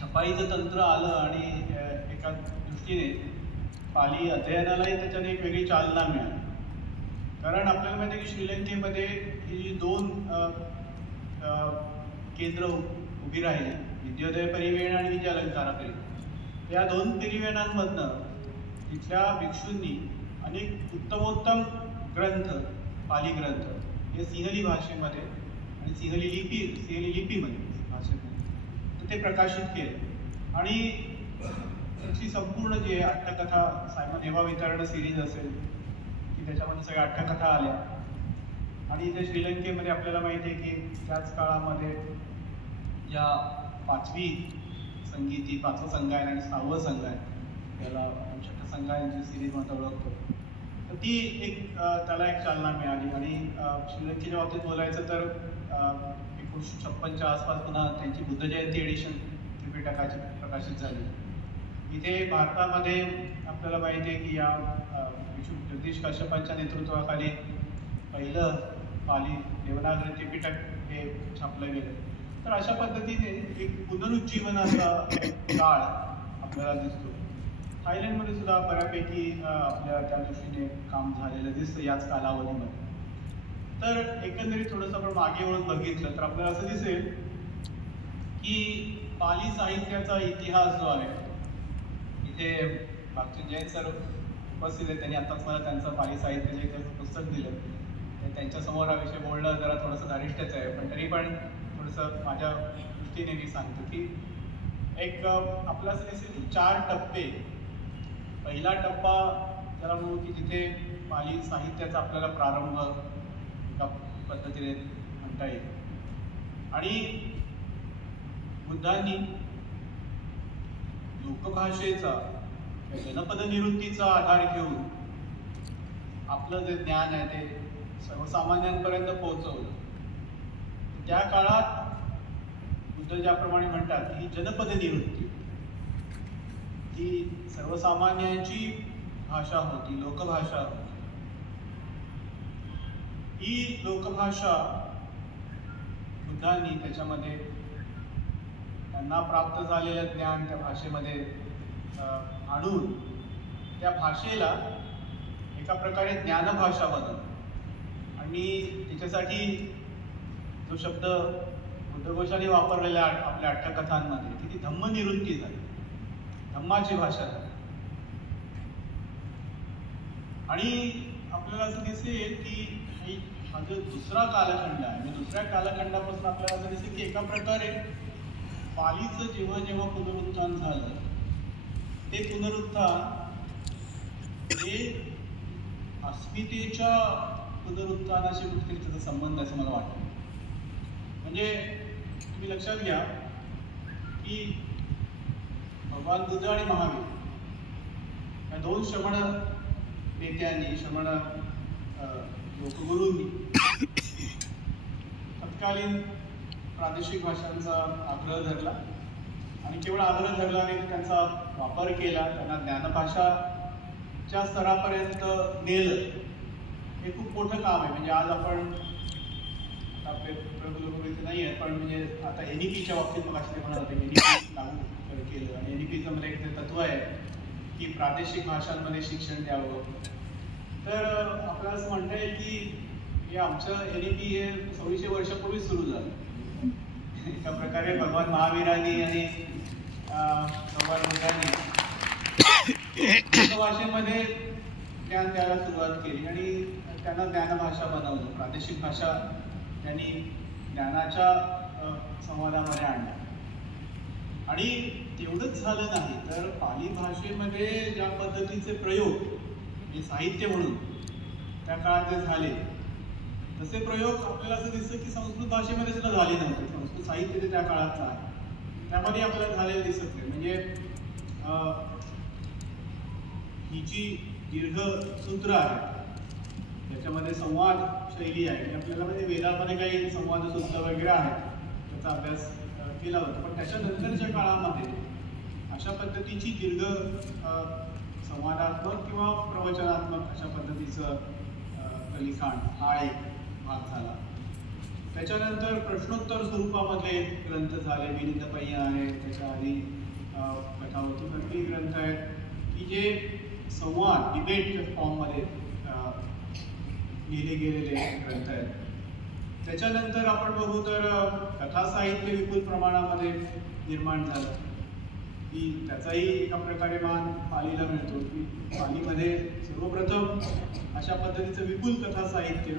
छपाईचं तंत्र आलं आणि एका दृष्टीने पाली अध्ययनालाही त्याच्याने एक वेगळी चालना मिळाली. कारण आपल्याला माहिती आहे की श्रीलंकेमध्ये ही जी 2 केंद्र उभी राहिली, विद्योदय परिवेण आणि विद्यालंकारा परिवेण, या 2 पिरियडांमधनं तिथल्या भिक्षूंनी अनेक उत्तमोत्तम ग्रंथ, पाली ग्रंथ हे सिंहली भाषेमध्ये आणि सिंहली लिपीमध्ये भाषेमध्ये तर ते प्रकाशित केले. आणि त्याची संपूर्ण जे अट्टकथा सायमन हेवा वितरण सिरीज असेल की त्याच्यामध्ये सगळ्या अट्टकथा आल्या. आणि इथे श्रीलंकेमध्ये आपल्याला माहिती आहे की त्याच काळामध्ये या 5वी संगीती, 5वं संगायन आणि 6वं संगायन, त्याला आपण संगायनची सिरीज म्हणून ओळखतो, तर ती एक त्याला एक चालना मिळाली. आणि श्रीलंकेच्या बाबतीत बोलायचं तर 1956च्या आसपास पुन्हा त्यांची बुद्ध जयंती एडिशन त्रिपिटकाची प्रकाशित झाली. इथे भारतामध्ये आपल्याला माहिती आहे की या जगदीश कश्यपांच्या नेतृत्वाखाली पहिलं पाली देवनागरी त्रिपिटक हे छापलं गेलं. तर अशा पद्धतीने एक पुनरुज्जीवनाचा काळ आपल्याला दिसतो. थायलंडमध्ये सुद्धा बऱ्यापैकी आपल्या त्या दृष्टीने काम झालेलं दिसतं याच कालावधीमध्ये. तर एकंदरीत थोडंसं आपण मागे वळून बघितलं तर आपल्याला असं दिसेल की पाली साहित्याचा इतिहास जो आहे, इथे मागचे जैन सर उपस्थित आहेत, त्यांनी आताच मला त्यांचं पाली साहित्याचे एक पुस्तक दिलं. त्यांच्यासमोर हा विषय बोलणं जरा थोडंसं धारिष्ट्याचं आहे, पण तरी पण थोडंसं माझ्या दृष्टीने मी सांगतो की एक आपल्याला असं दिसेल की 4 टप्पे. पहिला टप्पा त्याला म्हणू की जिथे पाली साहित्याचा आपल्याला प्रारंभ एका पद्धतीने म्हणता येईल. आणि बुद्धांनी लोकभाषेचा, जनपद निवृत्तीचा आधार घेऊन आपलं जे ज्ञान आहे ते सर्वसामान्यांपर्यंत पोहोचवलं. त्या काळात बुद्ध ज्याप्रमाणे म्हणतात की ही जनपद निवृत्ती ही सर्वसामान्यांची भाषा होती, लोकभाषा होती. ही लोकभाषा बुद्धांनी त्याच्यामध्ये त्यांना प्राप्त झालेलं ज्ञान त्या भाषेमध्ये आणून त्या भाषेला एका प्रकारे ज्ञानभाषा बनवली. आणि त्याच्यासाठी जो शब्द बुद्धघोषाने वापरलेला आपल्या अट्टकथांमध्ये की ती धम्मनिवृत्ती झाली, धम्माची भाषा झाली. आणि आपल्याला असं दिसेल की हा जो दुसरा कालखंड आहे, म्हणजे दुसऱ्या कालखंडापासून आपल्याला असं दिसेल की एका प्रकारे पालीचं जेव्हा जेव्हा पुनरुत्थान झालं ते पुनरुत्थान हे अस्मितेच्या पुनरुत्थानाशी कुठेतरी त्याचा संबंध असं मला वाटतं. म्हणजे तुम्ही लक्षात घ्या की भगवान बुद्ध आणि महावीर या 2 श्रमण नेत्यांनी, श्रमण लोकगुरूंनी तत्कालीन प्रादेशिक भाषांचा आग्रह धरला. आणि केवळ आग्रह धरला नाही, त्यांचा वापर केला, त्यांना ज्ञानभाषाच्या स्तरापर्यंत नेलं. हे खूप मोठं काम आहे. म्हणजे आज आपण आपले प्रभू इथे नाही आहेत, पण म्हणजे आता NEPच्या बाबतीत मग असे म्हणत होते NEP लागू केलं. आणि NEPचं मध्ये एक तत्व आहे की प्रादेशिक भाषांमध्ये शिक्षण द्यावं. तर आपल्याला असं म्हणता येईल की हे आमचं NEP हे 2600 वर्षापूर्वी सुरू झालं. एका प्रकारे भगवान महावीरांनी आणि भगवान बुद्धांनी भाषेमध्ये ज्ञान द्यायला सुरुवात केली आणि त्यांना ज्ञानभाषा बनवलं. प्रादेशिक भाषा त्यांनी ज्ञानाच्या संवादामध्ये आणल्या. आणि तेवढंच झालं नाही तर पाली भाषेमध्ये ज्या पद्धतीचे प्रयोग म्हणजे साहित्य म्हणून त्या काळात झाले, तसे प्रयोग आपल्याला असं दिसतं की संस्कृत भाषेमध्ये सुद्धा झाले नव्हते. संस्कृत साहित्य त्या काळातलं आहे, त्यामध्ये आपल्याला झालेलं दिसत नाही. म्हणजे ही जी दीर्घ सूत्र आहे त्याच्यामध्ये संवाद शैली आहे की आपल्याला म्हणजे वेदामध्ये काही संवाद सूत्र वगैरे आहेत, त्याचा अभ्यास केला होता. पण त्याच्यानंतरच्या काळामध्ये अशा पद्धतीची दीर्घ संवादात्मक किंवा प्रवचनात्मक अशा पद्धतीचं लिखाण हा एक भाग झाला. त्याच्यानंतर प्रश्नोत्तर स्वरूपामधले ग्रंथ झाले. विनितपय्य आहे, त्याच्या आधी कथावतूपैकी ग्रंथ आहेत की जे संवाद डिबेट फॉर्ममध्ये लिहिले गेलेले ग्रंथ आहेत. त्याच्यानंतर आपण बघू तर कथा साहित्य विपुल प्रमाणामध्ये निर्माण झालं. की त्याचाही एका प्रकारे मान पालीला मिळतो की पालीमध्ये सर्वप्रथम अशा पद्धतीचं विपुल कथा साहित्य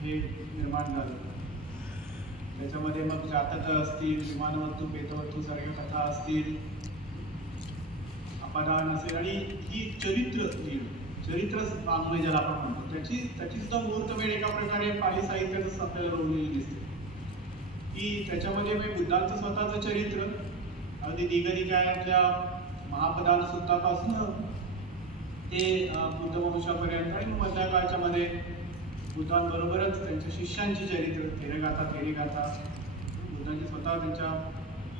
हे निर्माण झालं. त्याच्यामध्ये मग जातकं असतील, विमानवस्तू बेतवस्तू सारख्या कथा असतील, अपदान असेल आणि ही चरित्र वाङ्मय ज्याला आपण म्हणतो त्याची सुद्धा मुहूर्तमेढ एका प्रकारे पाली साहित्यातच आपल्याला रोवलेली दिसते की त्याच्यामध्ये बुद्धांचं स्वतःचं चरित्र अगदी दीघनिकायातल्या महापदान सूत्रापासून ते बुद्ध वंशापर्यंत आणि मधल्या काळच्या मध्ये बुद्धांबरोबरच त्यांच्या शिष्यांची चरित्र थेरगाथा बुद्धांची स्वतः त्यांच्या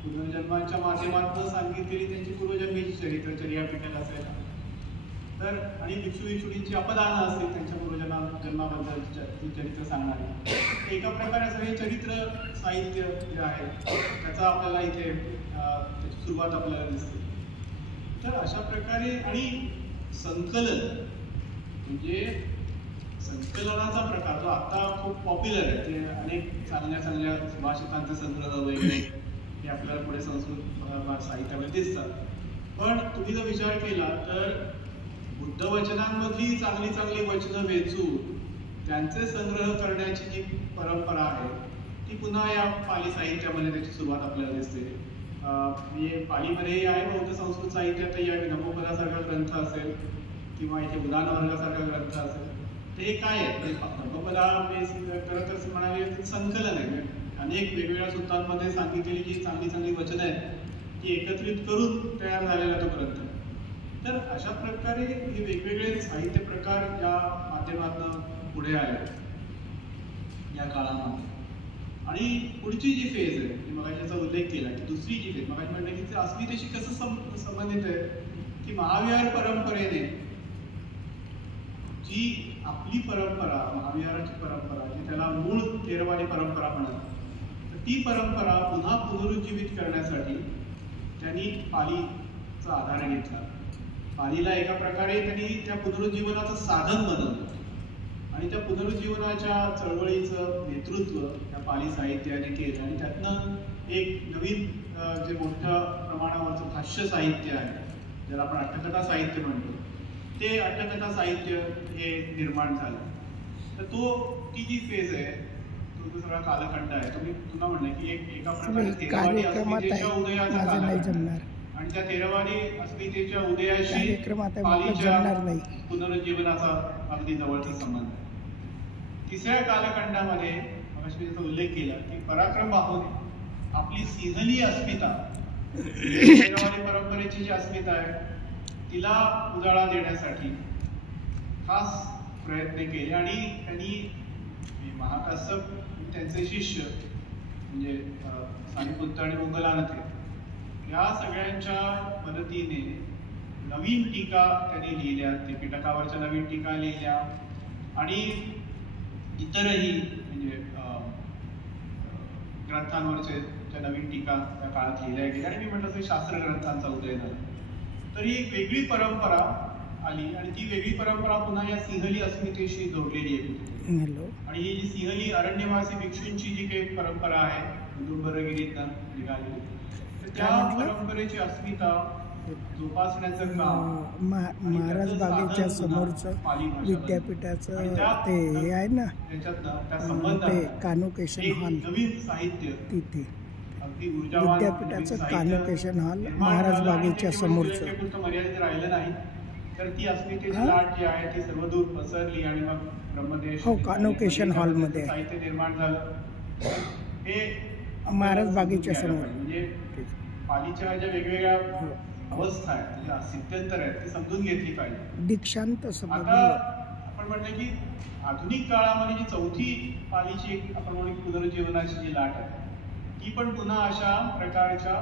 पुनर्जन्माच्या माध्यमातून सांगितलेली त्यांची पूर्वजन्मीची चरित्र चर्यापीठाला असायला तर आणि भिक्षुणींची अपदानं असतील त्यांच्या पूर्वजन्माबद्दलची चरित्र सांगणारी एका प्रकारे असं हे चरित्र साहित्य जे आहे त्याचा आपल्याला इथे त्याची सुरुवात आपल्याला दिसते. तर अशा प्रकारे आणि संकलन म्हणजे संकलनाचा प्रकार जो आता खूप पॉप्युलर आहे ते अनेक चांगल्या सुभाषितांचे संग्रह वगैरे हे आपल्याला पुढे संस्कृत साहित्यामध्ये दिसतात. पण तुम्ही जर विचार केला तर बुद्ध वचनांमधली चांगली वचनं वेचून त्यांचे संग्रह करण्याची जी परंपरा आहे ती पुन्हा या पाली साहित्यामध्ये त्याची सुरुवात आपल्याला दिसते. म्हणजे पालीमध्येही आहे, बौद्ध संस्कृत साहित्यातही आहे. नमोपदासारखा ग्रंथ असेल किंवा इथे उदान वर्गासारखा ग्रंथ असेल ते काय आहे नमोपदा खरं तर म्हणाले संकलन आहे. अनेक वेगवेगळ्या सूत्रांमध्ये सांगितलेली जी चांगली वचनं आहेत ती एकत्रित करून तयार झालेला तो ग्रंथ. तर अशा प्रकारे हे वेगवेगळे साहित्य प्रकार या माध्यमातून पुढे आले या काळामध्ये. आणि पुढची जी फेज आहे ती मला याचा उल्लेख केला की दुसरी जी फेज मला म्हणलं की अस्मितेशी कसं संबंधित आहे की महाविहार परंपरेने जी आपली परंपरा महाविहाराची परंपरा जी त्याला मूळ थेरवादी परंपरा म्हणतात तर ती परंपरा पुन्हा पुनरुज्जीवित करण्यासाठी त्यांनी पालीचा आधार घेतला. पालीला एका प्रकारे त्यांनी त्या पुनरुज्जीवनाचं साधन बनवलं आणि त्या पुनरुज्जीवनाच्या चळवळीचं नेतृत्व त्या पाली साहित्याने केलं आणि त्यातनं एक नवीन जे मोठ्या प्रमाणावरचं भाष्य साहित्य आहे ज्याला आपण अट्टकथा साहित्य म्हणतो ते अट्टकथा साहित्य हे निर्माण झालं. तर ती जी फेज आहे तो सगळा कालखंड आहे. तुम्ही पुन्हा म्हणलं की एका प्रकारे थेरवादी अस्मितेच्या उदयाचा कालखंड आणि त्या थेरवादी अस्मितेच्या उदयाशी पालीच्या पुनरुज्जीवनाचा अगदी जवळचा संबंध आहे. तिसऱ्या कालखंडामध्ये मी त्याचा उल्लेख केला की पराक्रम बाहूने आपली सिंहली अस्मिता थेरवादी परंपरेची जी अस्मिता आहे तिला उजाळा देण्यासाठी खास प्रयत्न केले आणि त्यांनी महाकाश्यप त्यांचे शिष्य म्हणजे सारिपुत्त आणि मोगलानथे या सगळ्यांच्या मदतीने नवीन टीका त्यांनी लिहिल्या. त्रिपिटकावरच्या नवीन टीका लिहिल्या आणि इतरही म्हणजे ग्रंथांवरच्या नवीन टीका त्या काळात लिहिल्या गेल्या आणि मी म्हटलं तसं शास्त्र ग्रंथांचा उदय झाला. तर ही एक वेगळी परंपरा आली आणि ती वेगळी परंपरा पुन्हा या सिंहली अस्मितेशी जोडलेली आहे. आणि ही जी सिंहली अरण्यवासी भिक्षूंची जी काही परंपरा आहे दुर्बरगिरीतनं निघालेली त्या परंपरेची अस्मिता जोपासण्याचं काम महाराज बागेच्या समोरचं विद्यापीठाचं ते हे आहे ना ते कानोकेशन हॉल नवीन साहित्य तिथे विद्यापीठाचं कानोकेशन हॉल महाराज बागेच्या समोरचं मर्यादित राहिलं नाही. तर ती अस्मितेची लाट जी आहे ती सर्वदूर पसरली आणि मग ब्रह्मदेश कानोकेशन हॉलमध्ये साहित्य निर्माण झालं. हे महाराज बागेच्या समोर म्हणजे पालीच्या ज्या वेगवेगळ्या अवस्था आहेत सिद्ध्यंतर आहेत ती समजून घेतली पाहिजे. दीक्षांत आता आपण म्हणलं की आधुनिक काळामध्ये जी चौथी पालीची एक आपण म्हणू पुनरुज्जीवनाची जी लाट आहे ती पण पुन्हा अशा प्रकारच्या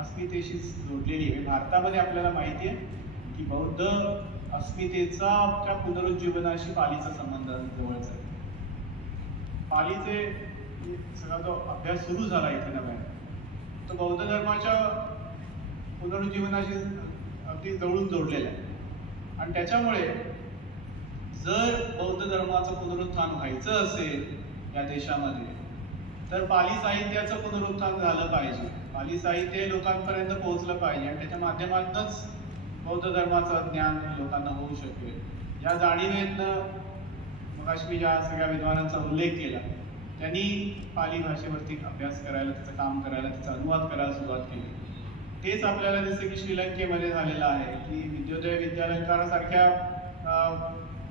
अस्मितेशी जोडलेली आहे. भारतामध्ये आपल्याला माहिती आहे की बौद्ध अस्मितेचा त्या पुनरुज्जीवनाशी पालीचा संबंध जवळचा आहे. पालीचे सगळा जो अभ्यास सुरू झाला इथे नव्याने तो बौद्ध धर्माच्या पुनरुज्जीवनाशी अगदी जवळून जोडलेला आहे आणि त्याच्यामुळे जर बौद्ध धर्माचं पुनरुत्थान व्हायचं असेल या देशामध्ये तर पाली साहित्याचं पुनरुत्थान झालं पाहिजे, पाली साहित्य लोकांपर्यंत पोहोचलं पाहिजे आणि त्याच्या माध्यमातूनच बौद्ध धर्माचं ज्ञान लोकांना होऊ शकेल. या जाणीवेतनं मगाशी मी ज्या सगळ्या विद्वानांचा उल्लेख केला त्यांनी पाली भाषेवरती अभ्यास करायला, त्याचं काम करायला, त्याचा अनुवाद करायला सुरुवात केली. तेच आपल्याला दिसतं की श्रीलंकेमध्ये झालेलं आहे की विद्योदय विद्यालंकारासारख्या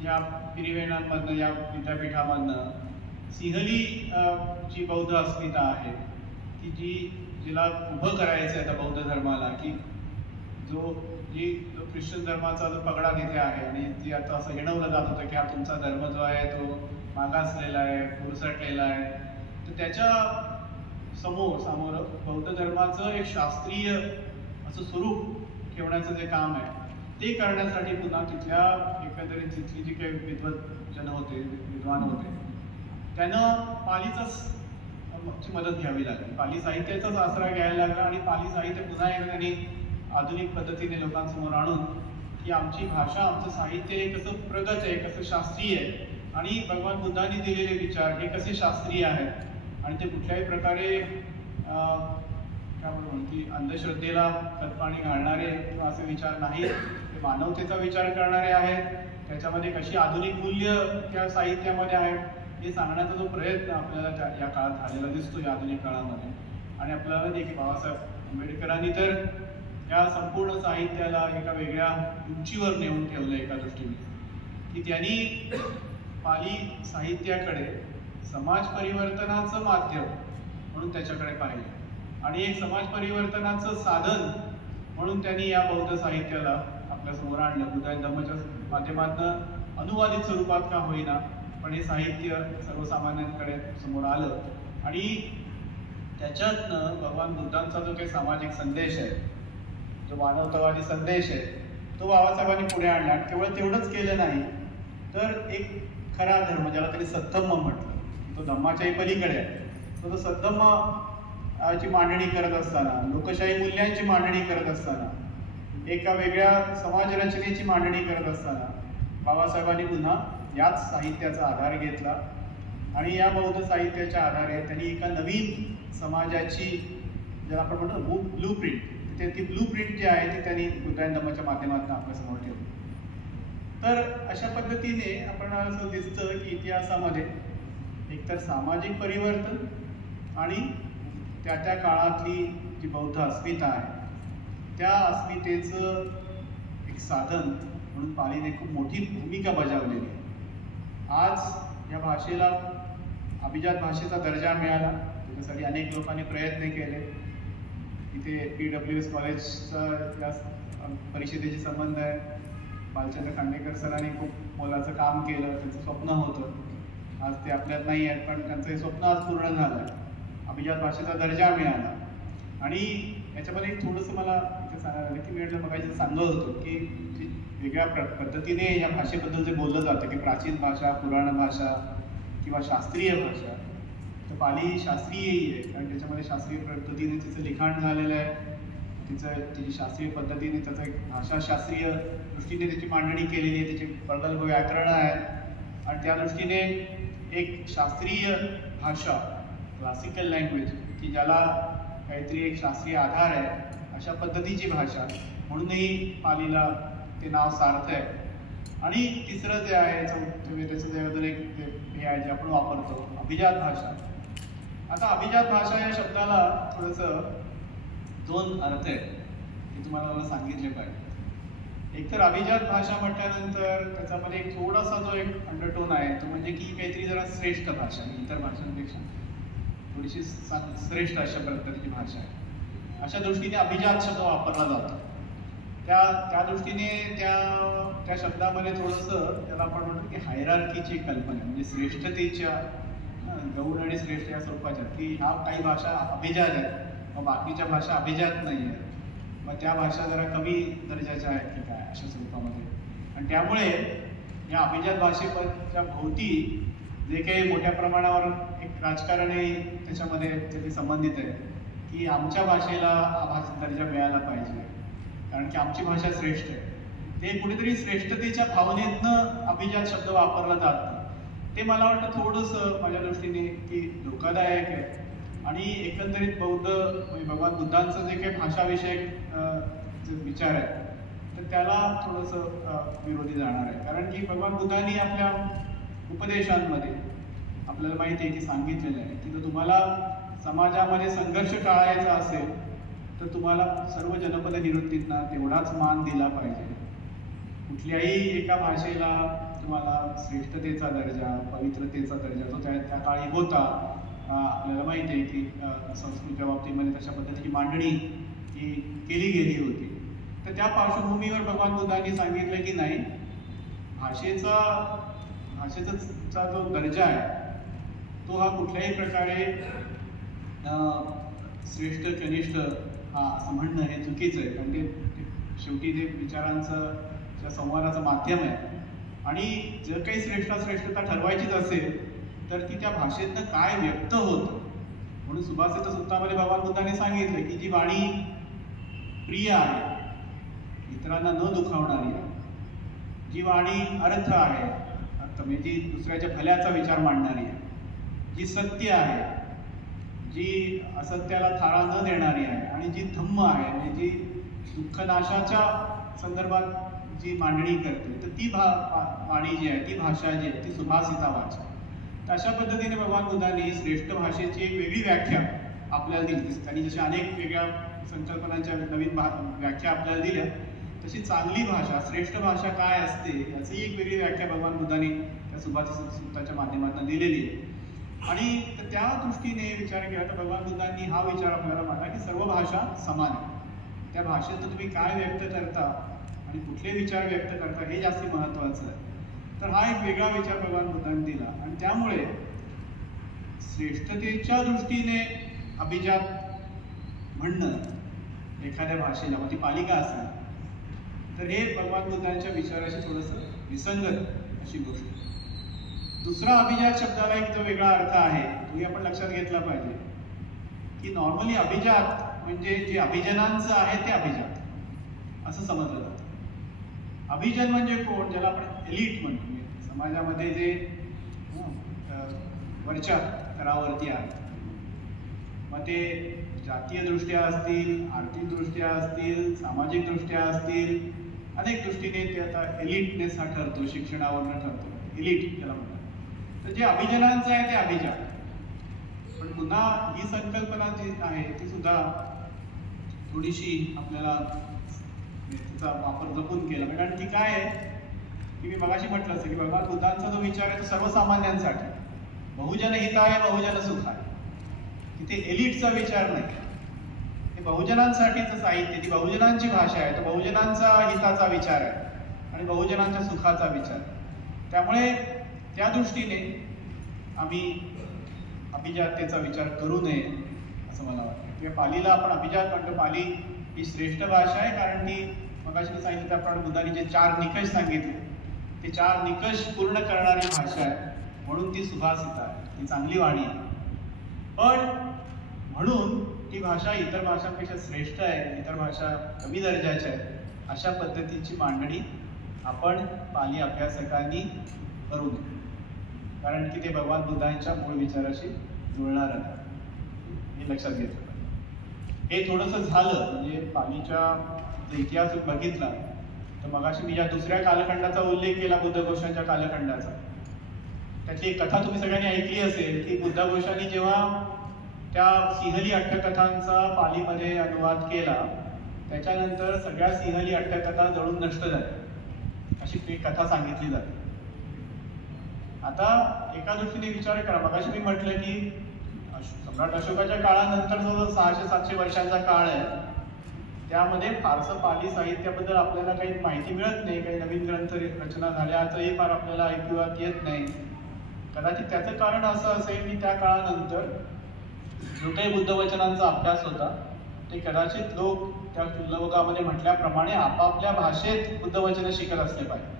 या पिरिवेणांमधनं, या विद्यापीठामधनं सिंहली जी बौद्ध अस्मिता आहे की जिला उभं करायचं आहे त्या बौद्ध धर्माला, की जो ख्रिश्चन धर्माचा जो पगडा तिथे आहे आणि जी आता असं हिणवलं जात होतं की हा तुमचा धर्म जो आहे तो मागासलेला आहे, पुरसटलेला आहे, तर त्याच्या समोर बौद्ध धर्माचं एक शास्त्रीय असं स्वरूप ठेवण्याचं जे काम आहे ते करण्यासाठी पुन्हा तिथल्या एकंदरीत तिथली जी काही विद्वज्जन होते, विद्वान होते, त्यानं पालीची मदत घ्यावी लागली, पाली साहित्याचाच आसरा घ्यायला लागला आणि पाली साहित्य पुन्हा एकदा त्यांनी आधुनिक पद्धतीने लोकांसमोर आणून की आमची भाषा, आमचं साहित्य हे कसं प्रगत आहे, कसं शास्त्रीय आहे आणि भगवान बुद्धांनी दिलेले विचार हे कसे शास्त्रीय आहेत आणि ते कुठल्याही प्रकारे काय म्हणून की अंधश्रद्धेला खतपाणी घालणारे किंवा असे विचार नाही, ते मानवतेचा विचार करणारे आहेत, त्याच्यामध्ये कशी आधुनिक मूल्य त्या साहित्यामध्ये आहेत हे सांगण्याचा जो प्रयत्न आपल्याला या काळात झालेला दिसतो, या आधुनिक काळामध्ये. आणि आपल्याला देखील बाबासाहेब आंबेडकरांनी तर या संपूर्ण साहित्याला एका वेगळ्या उंचीवर नेऊन ठेवलं एका दृष्टीने, की त्यांनी पाली साहित्याकडे समाज परिवर्तनाचं माध्यम म्हणून त्याच्याकडे पाहिलं आणि एक समाज परिवर्तनाचं साधन म्हणून त्यांनी या बौद्ध साहित्याला आपल्या समोर आणलं. बुद्ध धम्माच्या माध्यमातून अनुवादित स्वरूपात का होईना पण हे साहित्य सर्वसामान्यांकडे समोर आलं आणि त्याच्यातनं भगवान बुद्धांचा जो काही सामाजिक संदेश आहे, जो मानवतावादी संदेश आहे, तो बाबासाहेबांनी पुढे आणला. केवळ तेवढंच केलं नाही तर एक खरा धर्म ज्याला त्यांनी सद्धम्म म्हटलं, तो धम्माच्याही पलीकडे आहे, तो सद्धम्माची मांडणी करत असताना, लोकशाही मूल्यांची मांडणी करत असताना, एका वेगळ्या समाज रचनेची मांडणी करत असताना बाबासाहेबांनी पुन्हा याच साहित्याचा आधार घेतला आणि या बौद्ध साहित्याच्या आधारे त्यांनी एका नवीन समाजाची ज्याला आपण म्हणतो ब्लू प्रिंट, ती ब्लू प्रिंट जी आहे ती त्यांनी बुद्ध धम्माच्या माध्यमातून आपल्यासमोर ठेवली. तर अशा पद्धतीने आपण असं दिसतं की इतिहासामध्ये एकतर सामाजिक परिवर्तन आणि त्या काळातली जी बौद्ध अस्मिता आहे त्या अस्मितेचं एक साधन म्हणून पालीने खूप मोठी भूमिका बजावलेली आहे. आज या भाषेला अभिजात भाषेचा दर्जा मिळाला, त्याच्यासाठी अनेक लोकांनी प्रयत्न केले. इथे PWS कॉलेजचा या परिषदेशी संबंध आहे. बालचंद्र खांडेकर सरांनी खूप मोलाचं काम केलं, त्यांचं स्वप्न होतं, आज ते आपल्यात नाही आहेत पण त्यांचं हे स्वप्न आज पूर्ण झालं, अभिजात भाषेचा दर्जा मिळाला. आणि याच्यामध्ये एक थोडंसं मला इथे सांगायला की मी म्हटलं मगाशी सांगत होतो की वेगळ्या पद्धतीने या भाषेबद्दल जे बोललं जातं की प्राचीन भाषा, पुराण भाषा किंवा शास्त्रीय भाषा, तर पाली शास्त्रीयही आहे कारण त्याच्यामध्ये शास्त्रीय पद्धतीने तिचं लिखाण झालेलं आहे, तिची शास्त्रीय पद्धतीने त्याचं एक भाषाशास्त्रीय दृष्टीने त्याची मांडणी केलेली आहे, त्याची प्रगल्भ व्याकरणं आहेत आणि त्या दृष्टीने एक शास्त्रीय भाषा, क्लासिकल लँग्वेज की ज्याला काहीतरी एक शास्त्रीय आधार आहे अशा पद्धतीची भाषा म्हणूनही पालीला ते नाव सार्थ आहे. आणि तिसरं जे आहे त्याचं ज्याबद्दल एक हे आहे जे आपण वापरतो अभिजात भाषा. आता अभिजात भाषा या शब्दाला थोडंसं दोन अर्थ आहेत हे तुम्हाला मला सांगितले पाहिजे. एकतर अभिजात भाषा म्हटल्यानंतर त्याच्यामध्ये एक थोडासा जो एक अंडरटोन आहे तो म्हणजे की काहीतरी जरा श्रेष्ठ भाषा, इतर भाषांपेक्षा थोडीशी श्रेष्ठ अशा पद्धतीची भाषा आहे, अशा दृष्टीने अभिजात शब्द वापरला जातो. त्या दृष्टीने त्या शब्दामध्ये थोडंसं त्याला आपण म्हणतो की हायरार्कीची कल्पना म्हणजे श्रेष्ठतेच्या गौण आणि श्रेष्ठ या स्वरूपाच्या की ह्या काही भाषा अभिजात आहेत मग बाकीच्या भाषा अभिजात नाही आहेत, मग त्या भाषा जरा कमी दर्जाच्या आहेत की काय अशा स्वरूपामध्ये. आणि त्यामुळे या अभिजात भाषेच्या भोवती जे काही मोठ्या प्रमाणावर एक राजकारणही त्याच्यामध्ये त्याची संबंधित आहे की आमच्या भाषेला हा दर्जा मिळाला पाहिजे कारण की आमची भाषा श्रेष्ठ आहे. ते कुठेतरी श्रेष्ठतेच्या भावनेतनं अभिजात शब्द वापरला जात ते मला वाटतं थोडंसं माझ्या दृष्टीने की धोकादायक आहे. आणि एकंदरीत बौद्ध म्हणजे भगवान बुद्धांचं जे काही भाषाविषयक जे विचार आहे तर त्याला थोडंसं विरोधी जाणार आहे. कारण की भगवान बुद्धांनी आपल्या उपदेशांमध्ये आपल्याला माहिती आहे की सांगितलेलं आहे की जर तुम्हाला समाजामध्ये संघर्ष टाळायचा असेल तर तुम्हाला सर्व जनपद निवृत्तींना तेवढाच मान दिला पाहिजे. कुठल्याही एका भाषेला तुम्हाला श्रेष्ठतेचा दर्जा, पवित्रतेचा दर्जा जो त्या काळी होता, आपल्याला माहिती आहे की संस्कृतीच्या बाबतीमध्ये तशा पद्धतीची मांडणी ही केली गेली होती. तर त्या पार्श्वभूमीवर भगवान बुद्धांनी सांगितलं की नाही, भाषेचा जो दर्जा आहे तो हा कुठल्याही प्रकारे श्रेष्ठ कनिष्ठ हा असं म्हणणं हे चुकीचं आहे. कारण ते शेवटी ते विचारांचं संवादाचं माध्यम आहे आणि जर काही श्रेष्ठता ठरवायचीच असेल तर ती त्या भाषेतनं काय व्यक्त होतं. म्हणून सुभाषित सुत्तामध्ये भगवान बुद्धांनी सांगितलं की जी वाणी प्रिय आहे, इतरांना न दुखावणारी आहे, जी वाणी अर्थ आहे, म्हणजे जी दुसऱ्याच्या भल्याचा विचार मांडणारी आहे, जी सत्य आहे, जी असत्याला थारा न देणारी आहे आणि जी धम्म आहे म्हणजे जी दुःखनाशाच्या संदर्भात जी मांडणी करते, तर ती वाणी जी आहे, ती भाषा जी आहे ती सुभाषिता भाषा. तर अशा पद्धतीने भगवान बुद्धांनी श्रेष्ठ भाषेची एक वेगळी व्याख्या आपल्याला दिली. त्यांनी जशी अनेक वेगळ्या संकल्पनांच्या नवीन व्याख्या आपल्याला दिल्या, तशी चांगली भाषा, श्रेष्ठ भाषा काय असते याची एक वेगळी व्याख्या भगवान बुद्धांनी त्या सुभाषित सूक्ताच्या माध्यमातून दिलेली आहे. आणि त्या दृष्टीने विचार केला तर भगवान बुद्धांनी हा विचार आपल्याला मांडला की सर्व भाषा समान आहे. त्या भाषेत तुम्ही काय व्यक्त करता आणि कुठले विचार व्यक्त करता हे जास्ती महत्वाचं आहे. तर हा एक वेगळा विचार भगवान बुद्धांनी दिला आणि त्यामुळे श्रेष्ठतेच्या दृष्टीने अभिजात म्हणणं एखाद्या भाषेला म्हणजे पालिका असेल तर हे भगवान बुद्धांच्या विचाराशी थोडंसं विसंगत अशी गोष्ट. दुसरा अभिजात शब्दाला एक जो वेगळा अर्थ आहे तोही आपण लक्षात घेतला पाहिजे की नॉर्मली अभिजात म्हणजे जे अभिजनांचं आहे ते अभिजात असं समजलं जातं. अभिजन म्हणजे कोण, ज्याला आपण एलिट म्हणतो, समाजामध्ये जे वरच्या स्तरावरती आहेत. मग ते जातीय दृष्ट्या असतील, आर्थिक दृष्ट्या असतील, सामाजिक दृष्ट्या असतील, अनेक दृष्टीने ते आता एलिटनेस हा ठरतो, शिक्षणावरनं ठरतो, एलिट त्याला म्हणतात. तर जे अभिजनांचं आहे ते अभिजात. पण पुन्हा ही संकल्पना जी आहे ती सुद्धा थोडीशी आपल्याला त्याचा वापर जपून केला. कारण ती काय आहे की मी मगाशी म्हटलं असतं की भगवान बुद्धांचा जो विचार आहे तो सर्वसामान्यांसाठी, बहुजन हिताय बहुजन सुखाय. तिथे एलिटचा विचार नाही, हे बहुजनांसाठीचं साहित्य, ती बहुजनांची भाषा आहे, तो बहुजनांचा हिताचा विचार आहे आणि बहुजनांच्या सुखाचा विचार. त्यामुळे त्या दृष्टीने आम्ही अभिजाततेचा विचार करू नये असं मला वाटतं. किंवा पालीला आपण अभिजात म्हणतो, पाली ही श्रेष्ठ भाषा आहे कारण ती मगाशी मी सांगितलं त्याप्रमाणे बुद्धांनी जे 4 निकष सांगितले ते 4 निकष पूर्ण करणारी भाषा आहे, म्हणून ती सुभाषिता आहे, ती चांगली वाणी आहे. पण म्हणून ती भाषा इतर भाषांपेक्षा श्रेष्ठ आहे, इतर भाषा कमी दर्जाच्या आहेत अशा पद्धतीची मांडणी आपण पाली अभ्यासकांनी करू नये. कारण की ते भगवान बुद्धांच्या मूळ विचाराशी जुळणार आहे, हे लक्षात घेतलं पाहिजे. हे थोडंसं झालं म्हणजे पालीचा इतिहास बघितला तर मगाशी मी या दुसऱ्या कालखंडाचा उल्लेख केला, बुद्धघोषांच्या कालखंडाचा. त्याची एक कथा तुम्ही सगळ्यांनी ऐकली असेल की बुद्धघोषांनी जेव्हा त्या सिंहली अट्टकथांचा पालीमध्ये अनुवाद केला त्याच्यानंतर सगळ्या सिंहली अट्टकथा जळून नष्ट झाल्या अशी एक कथा सांगितली जाते. आता एका दृष्टीने विचार करा, मगाशी मी म्हटलं की सम्राट अशोकाच्या काळानंतर जो 600-700 वर्षांचा काळ आहे त्यामध्ये फारसं पाली साहित्याबद्दल आपल्याला काही माहिती मिळत नाही, काही नवीन ग्रंथ रचना झाल्याचंही फार आपल्याला ऐकूयात येत नाही. कदाचित त्याचं कारण असं असेल की त्या काळानंतर जो काही बुद्धवचनांचा अभ्यास होता ते कदाचित लोक त्या चुल्लवगामध्ये म्हटल्याप्रमाणे आपापल्या भाषेत बुद्धवचनं शिकत असले पाहिजे.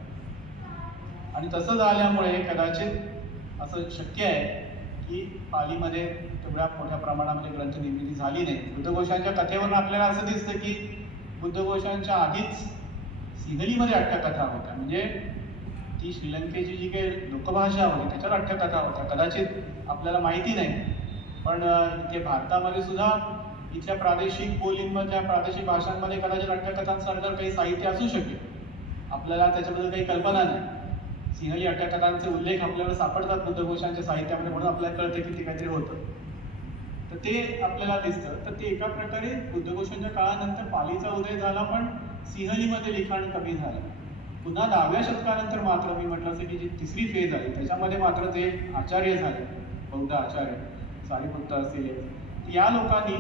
आणि तसं झाल्यामुळे कदाचित असं शक्य आहे की पालीमध्ये तेवढ्या मोठ्या प्रमाणामध्ये ग्रंथ निर्मिती झाली नाही. बुद्धघोषांच्या कथेवरून आपल्याला असं दिसतं की बुद्धघोषांच्या आधीच सिंहलीमध्ये अट्टकथा होत्या, म्हणजे ती श्रीलंकेची जी काही लोकभाषा होती त्याच्यावर अट्टकथा होत्या. कदाचित आपल्याला माहिती नाही पण इथे भारतामध्ये सुद्धा इथल्या प्रादेशिक बोलींमधल्या प्रादेशिक भाषांमध्ये कदाचित अट्टकथांसारखं काही साहित्य असू शकेल. आपल्याला त्याच्याबद्दल काही कल्पना नाही. सिंहली अट्टकथांचे उल्लेख आपल्याला सापडतात बुद्धघोषांच्या साहित्यामध्ये, म्हणून आपल्याला कळतं की ते काहीतरी होतं. तर ते आपल्याला दिसतं. तर ते एका प्रकारे बुद्धघोषांच्या काळानंतर पालीचा उदय झाला, पण सिंहलीमध्ये लिखाण कमी झालं. पुन्हा 10व्या शतकानंतर मात्र मी म्हटलं असं की जी तिसरी फेज आली त्याच्यामध्ये मात्र जे आचार्य झाले, बौद्ध आचार्य, सारिपुत्त असतील, या लोकांनी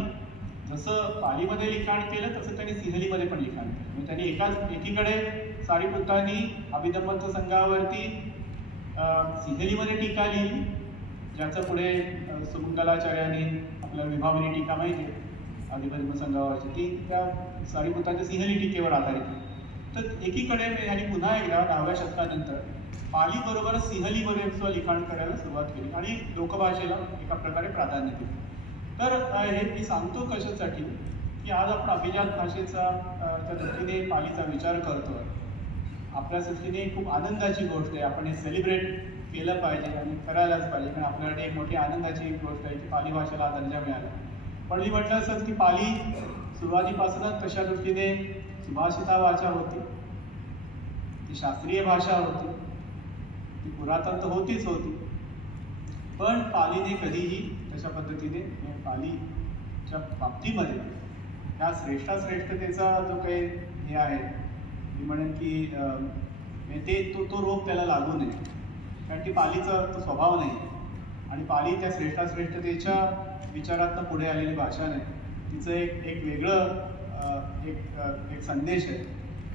जसं पालीमध्ये लिखाण केलं तसं त्यांनी सिंहलीमध्ये पण लिखाण केलं. म्हणजे त्यांनी एकीकडे सारिपुत्तांनी अभिधम्मंत संघावरती सिंहलीमध्ये टीका लिहिली, ज्याचं पुढे सुमंगलाचार्यांनी आपल्याला विभावनी टीका माहिती आहे अभिधम्म संघावरची, ती त्या सारिपुत्तांच्या सिंहली टीकेवर आधारित आहे. तर एकीकडे यांनी पुन्हा एकदा 10व्या शतकानंतर पाली बरोबर सिंहलीमध्ये सुद्धा लिखाण करायला सुरुवात केली आणि लोकभाषेला एका प्रकारे प्राधान्य दिले. तर हे मी सांगतो कशासाठी की आज आपण अभिजात भाषेचा त्या दृष्टीने पालीचा विचार करतोय. आपल्या दृष्टीने खूप आनंदाची गोष्ट आहे, आपण हे सेलिब्रेट केलं पाहिजे आणि करायलाच पाहिजे, कारण आपल्याकडे एक मोठी आनंदाची गोष्ट आहे की पाली भाषेला दर्जा मिळाला. पण मी म्हटलं असंच की पाली सुरुवातीपासूनच तशा दृष्टीने सुभाषिता भाषा होती, ती शास्त्रीय भाषा होती, ती पुरातन तर होतीच होती, पण पालीने कधीही तशा पद्धतीने पालीच्या बाबतीमध्ये ह्या श्रेष्ठतेचा जो काही हे आहे, मी म्हणेन की ते तो रोग त्याला लागू नये, कारण ती पालीचा तो स्वभाव नाही आणि पाली त्या श्रेष्ठतेच्या विचारातनं पुढे आलेली भाषा नाही. तिचं एक वेगळं एक संदेश आहे,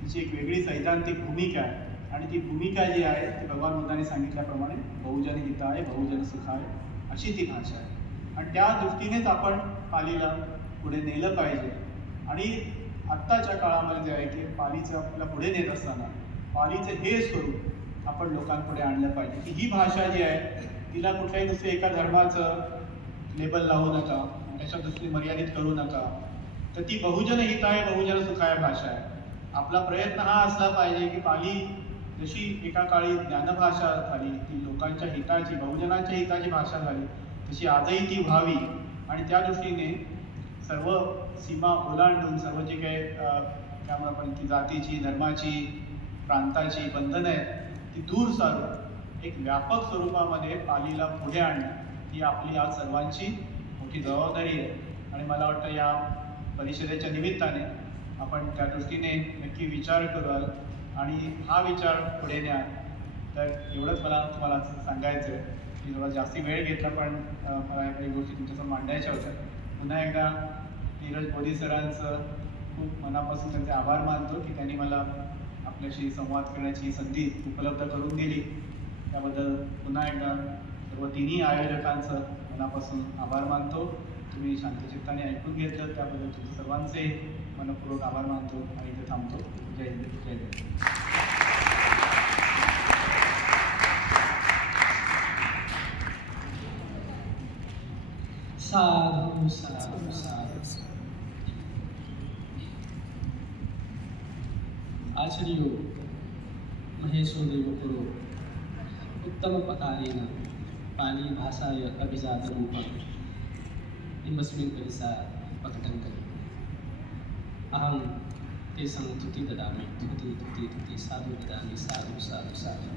तिची एक वेगळी सैद्धांतिक भूमिका आहे आणि ती भूमिका जी आहे ती भगवान बुद्धाने सांगितल्याप्रमाणे बहुजन हिताय बहुजन सुखाय अशी ती भाषा आहे. आणि त्या दृष्टीनेच आपण पालीला पुढे नेलं पाहिजे. आणि आत्ताच्या काळामध्ये जे आहे की पालीचं आपल्याला पुढे नेत असताना पालीचं हे स्वरूप आपण लोकांपुढे आणलं पाहिजे की ही भाषा जी आहे तिला कुठल्याही दुसऱ्या एका धर्माचं लेबल लावू नका, त्याच्या दृष्टीने मर्यादित करू नका. तर ती बहुजन हिताय बहुजन सुखाय भाषा आहे. आपला प्रयत्न हा असला पाहिजे की पाली जशी एका काळी ज्ञानभाषा झाली, ती लोकांच्या हिताची बहुजनांच्या हिताची भाषा झाली, तशी आजही ती व्हावी. आणि त्या दृष्टीने सर्व सीमा ओलांडून सर्व जे काही त्यामुळे आपण ती जातीची, धर्माची, प्रांताची बंधनं आहेत ती दूर सारून एक व्यापक स्वरूपामध्ये पालीला पुढे आणणं ही आपली आज सर्वांची मोठी जबाबदारी आहे. आणि मला वाटतं या परिषदेच्या निमित्ताने आपण त्या दृष्टीने नक्की विचार कराल आणि हा विचार पुढे न्या. तर एवढंच मला तुम्हाला सांगायचं आहे की थोडा जास्ती वेळ घेतला, पण मला या काही गोष्टी तुमच्यासमोर मांडायच्या होत्या. पुन्हा एकदा नीरज बोधी सरांचं खूप मनापासून त्यांचे आभार मानतो की त्यांनी मला आपल्याशी संवाद करण्याची संधी उपलब्ध करून दिली. त्याबद्दल पुन्हा एकदा सर्व तिन्ही आयोजकांचं मनापासून आभार मानतो. तुम्ही शांतचित्ताने ऐकून घेतलं त्याबद्दल तुमचे सर्वांचे मनपूर्वक आभार मानतो आणि इथे थांबतो. जय हिंद, जय हिंद. साधु साधु साधु. आचार्यो महेशो देवपुरो उत्तम पकारेण पाली भाषाय अभिजात रूपम् इमस्मिन् परिसा प्रकटं करोमि. अहं तेषां तुति ददामि, तुति साधु ददामि, साधु साधु साधु.